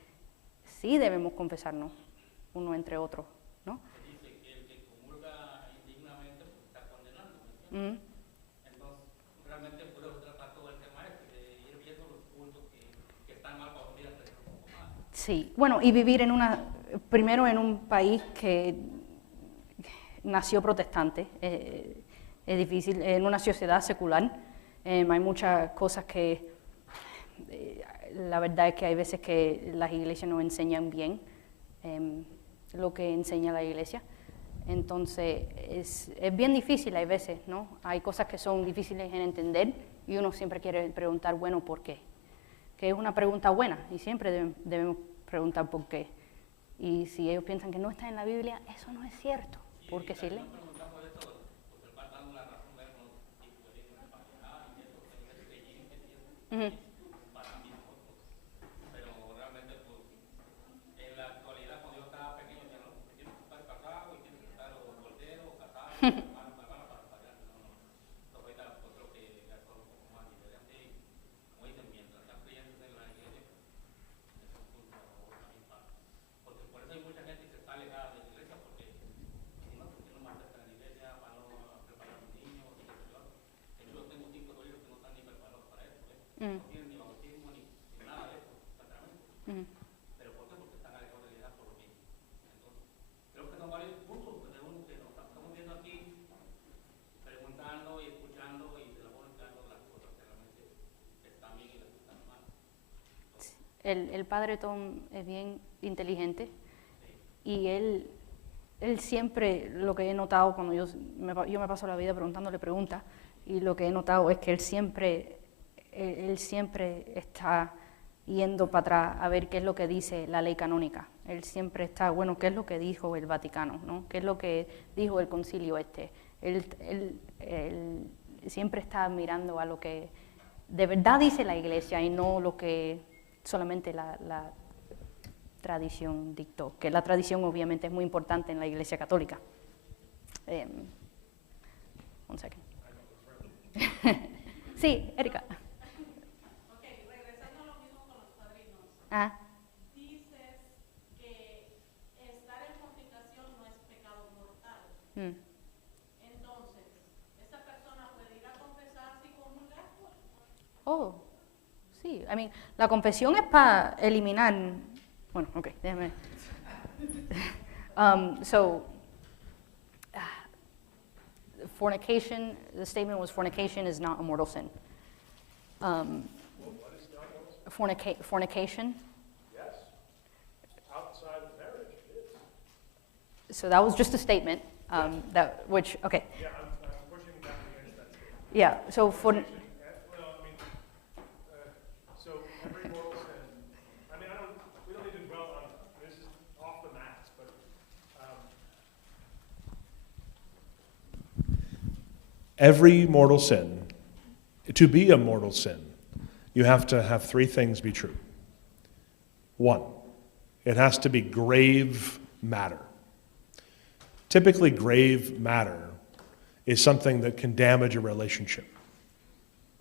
sí debemos confesarnos uno entre otros, ¿no? Se dice que el que comulga indignamente pues, está condenando, ¿me entiendes? Mm, Entonces, realmente por eso trata todo el tema este, de ir viendo los puntos que están mal para venir a hacer un poco más. sí, bueno, y vivir primero en un país que nació protestante, es difícil, en una sociedad secular, hay muchas cosas que, la verdad es que hay veces que las iglesias no enseñan bien lo que enseña la iglesia, entonces es bien difícil hay veces, ¿no? Hay cosas que son difíciles en entender y uno siempre quiere preguntar, bueno, ¿por qué? Que es una pregunta buena y siempre debemos preguntar por qué. Y si ellos piensan que no está en la Biblia, eso no es cierto, porque si leen. Ujú. Pero realmente, pues, en la actualidad, cuando yo estaba pequeño, ya no, porque tienes que estar casado y tienes que estar o soltero o casado, hermano, para pagar. No, ahorita, pues, creo que ya es un poco más diferente. Y, como dicen, mientras están creyendo en la iglesia, es un punto a favor también para. Porque por eso hay mucha gente que está alejada de la iglesia, porque si no, porque no más está en la iglesia para no preparar a los niños y qué sé yo. De hecho, yo tengo 5 hijos que no están ni preparados para eso, ¿eh? Mm, No tienen ni bautismo ni nada de eso, exactamente. mm. ¿Pero por qué? Porque están alejados de la iglesia por lo mismo. Entonces, creo que son varios puntos de uno que nos estamos viendo aquí, preguntando y escuchando y se la van explicando las cosas que realmente están bien y las que están mal. El padre Tom es bien inteligente y él siempre, lo que he notado cuando yo me paso la vida preguntándole preguntas, y lo que he notado es que él siempre está yendo para atrás a ver qué es lo que dice la ley canónica. Él siempre está, bueno, qué es lo que dijo el Vaticano, ¿no? ¿Qué es lo que dijo el concilio este? Él siempre está mirando a lo que de verdad dice la iglesia y no lo que solamente la tradición dictó, que la tradición obviamente es muy importante en la iglesia católica. Un segundo. Sí, Erika. Ok, regresando a lo mismo con los padrinos. Ah, Dices que estar en fornicación no es pecado mortal. mm. Entonces, ¿esa persona puede ir a confesarse y comulgar? Oh, sí. I mean, la confesión es para eliminar. Bueno, ok, déjame. Fornication. The statement was fornication is not a mortal sin. Fornication. Yes. Outside of marriage, it is. So that was just a statement. Okay. Yeah, I'm pushing back against that statement. Yeah. So Well, I mean, so every moral sin, I mean, we don't need to dwell on, this is off the mats, but, every mortal sin, to be a mortal sin, you have to have 3 things be true. 1, it has to be grave matter. Typically, grave matter is something that can damage a relationship.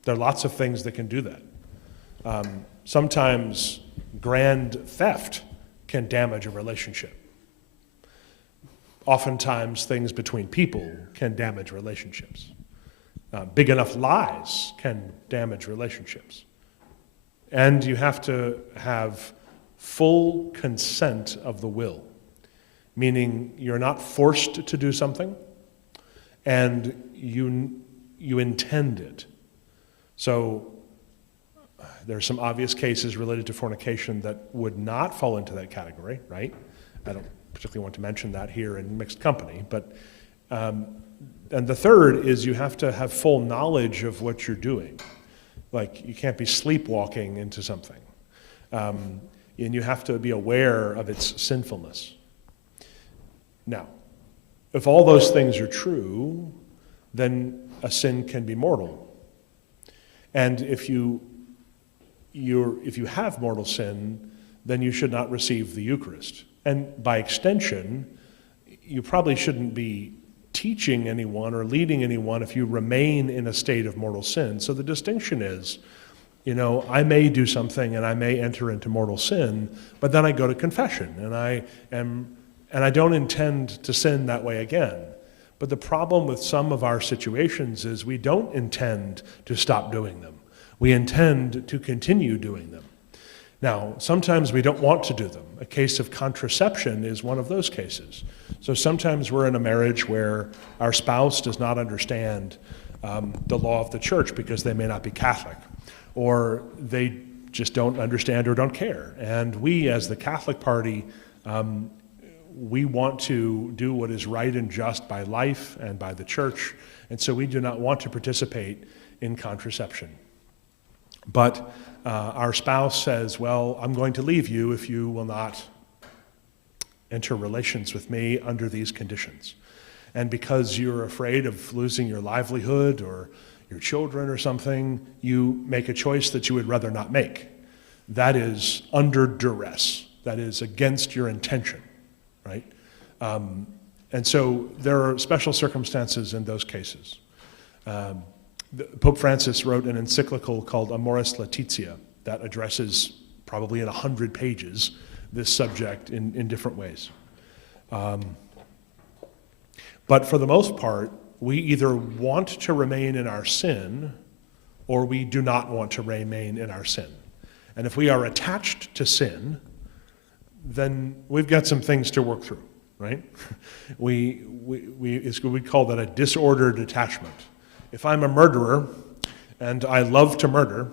There are lots of things that can do that. Sometimes grand theft can damage a relationship. Oftentimes, things between people can damage relationships. Big enough lies can damage relationships. And you have to have full consent of the will, meaning you're not forced to do something, and you intend it. So there are some obvious cases related to fornication that would not fall into that category, right? I don't particularly want to mention that here in mixed company, but and the third is you have to have full knowledge of what you're doing. Like, you can't be sleepwalking into something. And you have to be aware of its sinfulness. Now, if all those things are true, then a sin can be mortal. And if you have mortal sin, then you should not receive the Eucharist. And by extension, you probably shouldn't be teaching anyone or leading anyone if you remain in a state of mortal sin. So the distinction is, I may do something and I may enter into mortal sin, but then I go to confession and I don't intend to sin that way again. But the problem with some of our situations is we don't intend to stop doing them. We intend to continue doing them. Now, sometimes we don't want to do them. A case of contraception is one of those cases. So sometimes we're in a marriage where our spouse does not understand the law of the church because they may not be Catholic, or they just don't understand or don't care. And we, as the Catholic party, we want to do what is right and just by life and by the church, and so we do not want to participate in contraception. But our spouse says, well, I'm going to leave you if you will not enter relations with me under these conditions. And because you're afraid of losing your livelihood or your children or something, you make a choice that you would rather not make. That is under duress. That is against your intention, right? And so there are special circumstances in those cases. Pope Francis wrote an encyclical called Amoris Laetitia that addresses, probably in 100 pages, this subject in different ways. But for the most part, we either want to remain in our sin or we do not want to remain in our sin. And if we are attached to sin, then we've got some things to work through, right? We call that a disordered attachment. If I'm a murderer and I love to murder,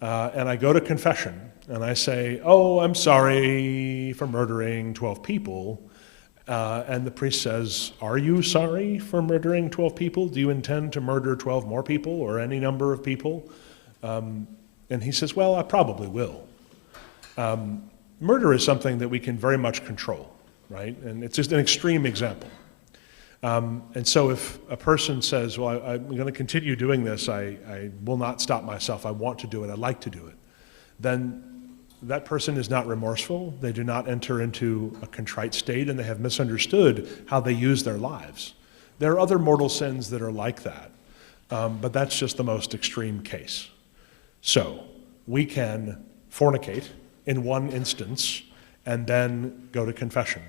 and I go to confession and I say, oh, I'm sorry for murdering 12 people, and the priest says, are you sorry for murdering 12 people? Do you intend to murder 12 more people or any number of people? And he says, well, I probably will. Murder is something that we can very much control, right? And it's just an extreme example. And so if a person says, well, I'm going to continue doing this, I will not stop myself, I want to do it, I like to do it, then that person is not remorseful, they do not enter into a contrite state, and they have misunderstood how they use their lives. There are other mortal sins that are like that, but that's just the most extreme case. So we can fornicate in one instance and then go to confession.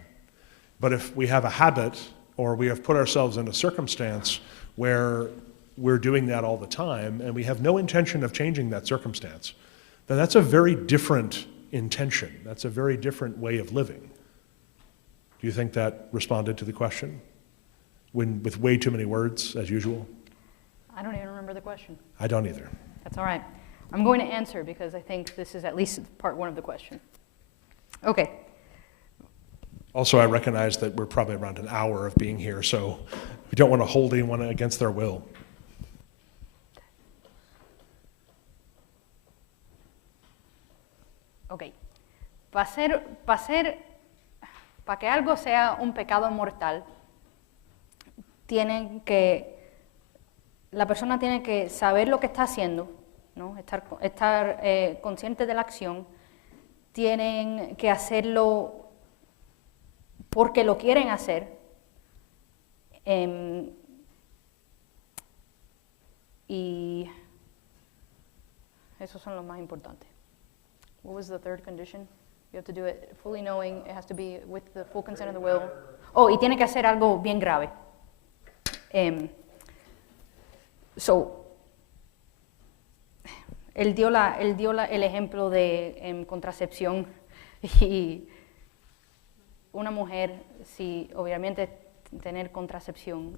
But if we have a habit or we have put ourselves in a circumstance where we're doing that all the time and we have no intention of changing that circumstance, then that's a very different intention. That's a very different way of living. Do you think that responded to the question? With way too many words, as usual? I don't even remember the question. I don't either. That's all right. I'm going to answer because I think this is at least part one of the question. Okay. Also, I recognize that we're probably around an hour of being here, so we don't want to hold anyone against their will. Ok. Para que algo sea un pecado mortal, la persona tiene que saber lo que está haciendo, ¿no? Estar consciente de la acción, tienen que hacerlo porque lo quieren hacer, y esos son los más importantes. What was the third condition? You have to do it fully knowing, it has to be with the full consent of the will. Oh, y tiene que hacer algo bien grave. Él dio el ejemplo de contracepción y una mujer, si obviamente tener contracepción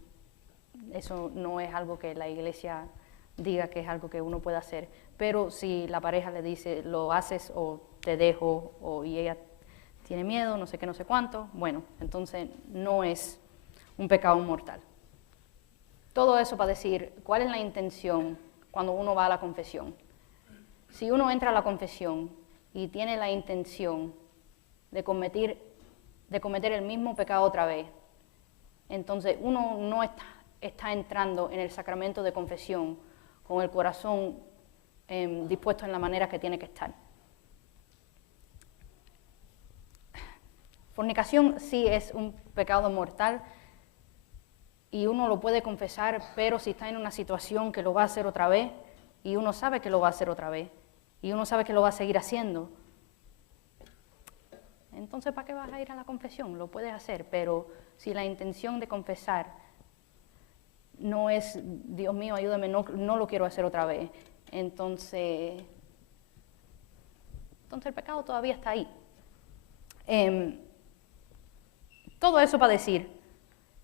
Eso no es algo que la iglesia diga que es algo que uno puede hacer. Pero si la pareja le dice, lo haces o te dejo, y ella tiene miedo, no sé qué, no sé cuánto, bueno, entonces no es un pecado mortal. Todo eso para decir, ¿cuál es la intención cuando uno va a la confesión? Si uno entra a la confesión y tiene la intención de cometer el mismo pecado otra vez, entonces uno no está entrando en el sacramento de confesión con el corazón dispuesto en la manera que tiene que estar. Fornicación sí es un pecado mortal y uno lo puede confesar, pero si está en una situación que lo va a hacer otra vez, y uno sabe que lo va a hacer otra vez, y uno sabe que lo va a seguir haciendo, entonces ¿para qué vas a ir a la confesión? Lo puedes hacer, pero si la intención de confesar no es, Dios mío, ayúdame, no lo quiero hacer otra vez, entonces el pecado todavía está ahí. Todo eso para decir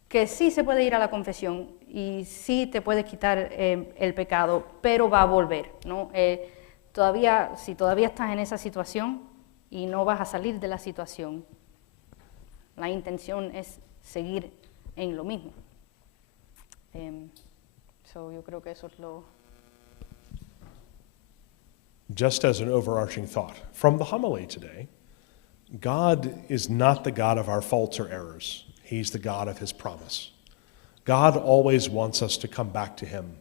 que sí se puede ir a la confesión y sí te puedes quitar el pecado, pero va a volver, ¿no? Si todavía estás en esa situación y no vas a salir de la situación, la intención es seguir en lo mismo. Yo creo que eso es lo... Just as an overarching thought, from the homily today, God is not the God of our faults or errors. He's the God of his promise. God always wants us to come back to him.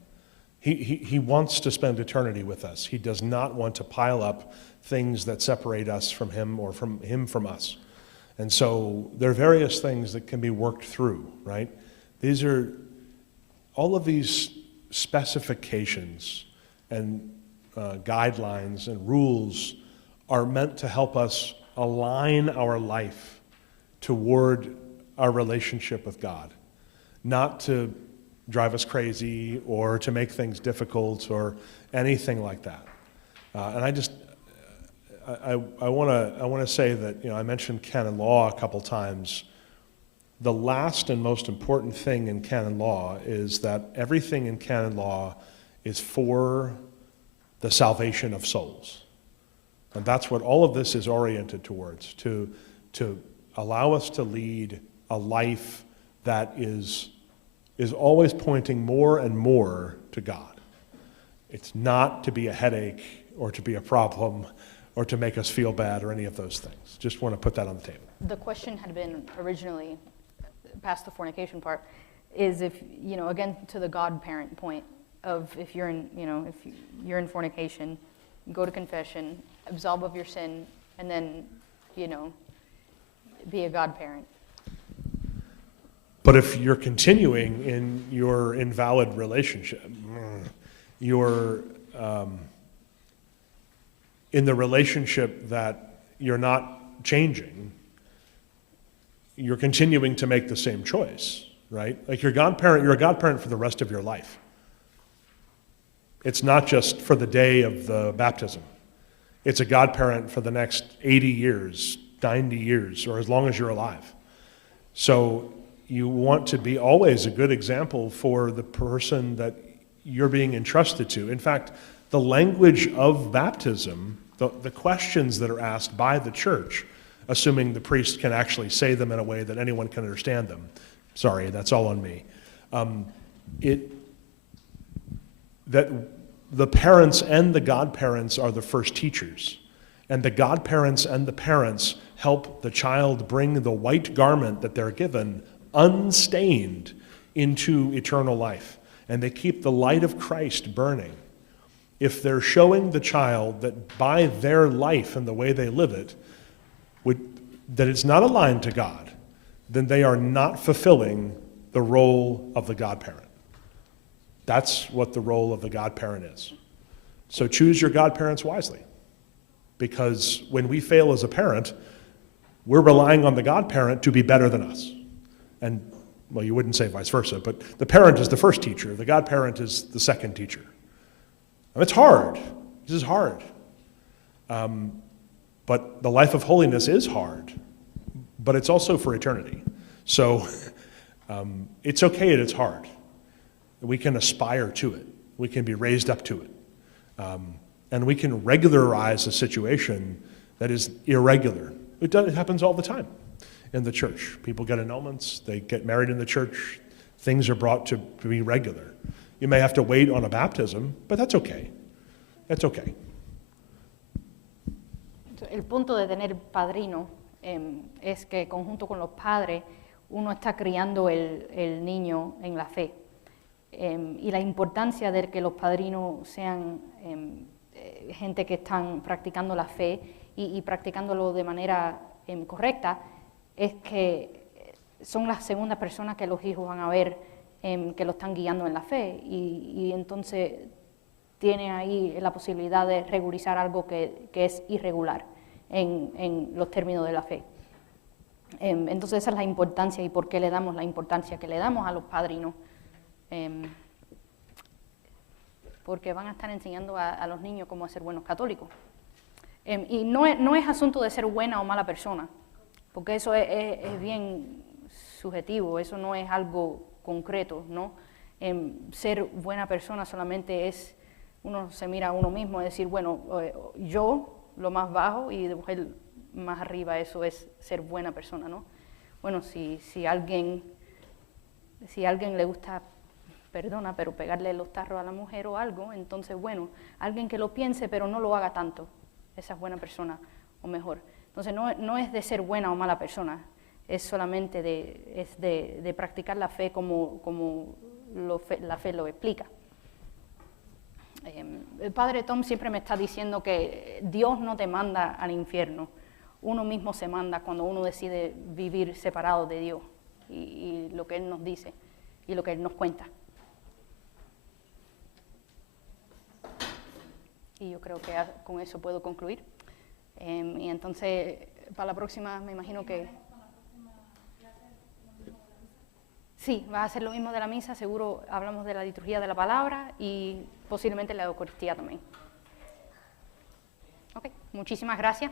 He wants to spend eternity with us. He does not want to pile up things that separate us from him or from him from us. And so there are various things that can be worked through, right? These are all of these specifications and guidelines and rules are meant to help us align our life toward our relationship with God, not to drive us crazy or to make things difficult or anything like that. And I want to say that, I mentioned canon law a couple times. The last and most important thing in canon law is that everything in canon law is for the salvation of souls. And that's what all of this is oriented towards, to allow us to lead a life that is always pointing more and more to God. It's not to be a headache or to be a problem or to make us feel bad or any of those things. Just want to put that on the table. The question had been originally, past the fornication part, is if, again, to the godparent point of if you're in fornication, go to confession, absolve of your sin, and then, be a godparent. But if you're continuing in your invalid relationship, you're in the relationship that you're not changing, you're continuing to make the same choice, right? Like you're a godparent for the rest of your life. It's not just for the day of the baptism. It's a godparent for the next 80 years, 90 years, or as long as you're alive. So you want to be always a good example for the person that you're being entrusted to. In fact, the language of baptism, the questions that are asked by the church, assuming the priest can actually say them in a way that anyone can understand them. Sorry, that's all on me. That the parents and the godparents are the first teachers, and the godparents and the parents help the child bring the white garment that they're given unstained into eternal life, and they keep the light of Christ burning. If they're showing the child that by their life and the way they live it, that it's not aligned to God, then they are not fulfilling the role of the godparent. That's what the role of the godparent is. So choose your godparents wisely, because when we fail as a parent, we're relying on the godparent to be better than us. And, well, you wouldn't say vice versa, but the parent is the first teacher, the godparent is the second teacher. And it's hard. This is hard. But the life of holiness is hard, but it's also for eternity. So it's okay that it's hard. We can aspire to it. We can be raised up to it. And we can regularize a situation that is irregular. It happens all the time in the church. People get annulments, they get married in the church, things are brought to be regular. You may have to wait on a baptism, but that's okay. That's okay. El punto de tener padrino es que conjunto con los padres uno está criando el niño en la fe. Y la importancia de que los padrinos sean gente que están practicando la fe y practicándolo de manera correcta es que son las segundas personas que los hijos van a ver que lo están guiando en la fe y entonces tiene ahí la posibilidad de regularizar algo que es irregular en los términos de la fe. Entonces esa es la importancia y por qué le damos la importancia que le damos a los padrinos. Porque van a estar enseñando a los niños cómo ser buenos católicos. Y no es asunto de ser buena o mala persona, porque eso es bien subjetivo, eso no es algo concreto, ¿no? Ser buena persona solamente es, uno se mira a uno mismo y decir, bueno, yo, lo más bajo, y después más arriba, eso es ser buena persona, ¿no? Bueno, si a alguien le gusta, perdona, pero pegarle los tarros a la mujer o algo, entonces, bueno, alguien que lo piense, pero no lo haga tanto, esa es buena persona, o mejor. Entonces, no es de ser buena o mala persona, es solamente de practicar la fe como la fe lo explica. El padre Tom siempre me está diciendo que Dios no te manda al infierno, uno mismo se manda cuando uno decide vivir separado de Dios y lo que Él nos dice y lo que Él nos cuenta. Y yo creo que con eso puedo concluir. Y entonces, para la próxima, me imagino que... Sí, va a ser lo mismo de la misa, seguro hablamos de la liturgia de la palabra y posiblemente la Eucaristía también. Ok, muchísimas gracias.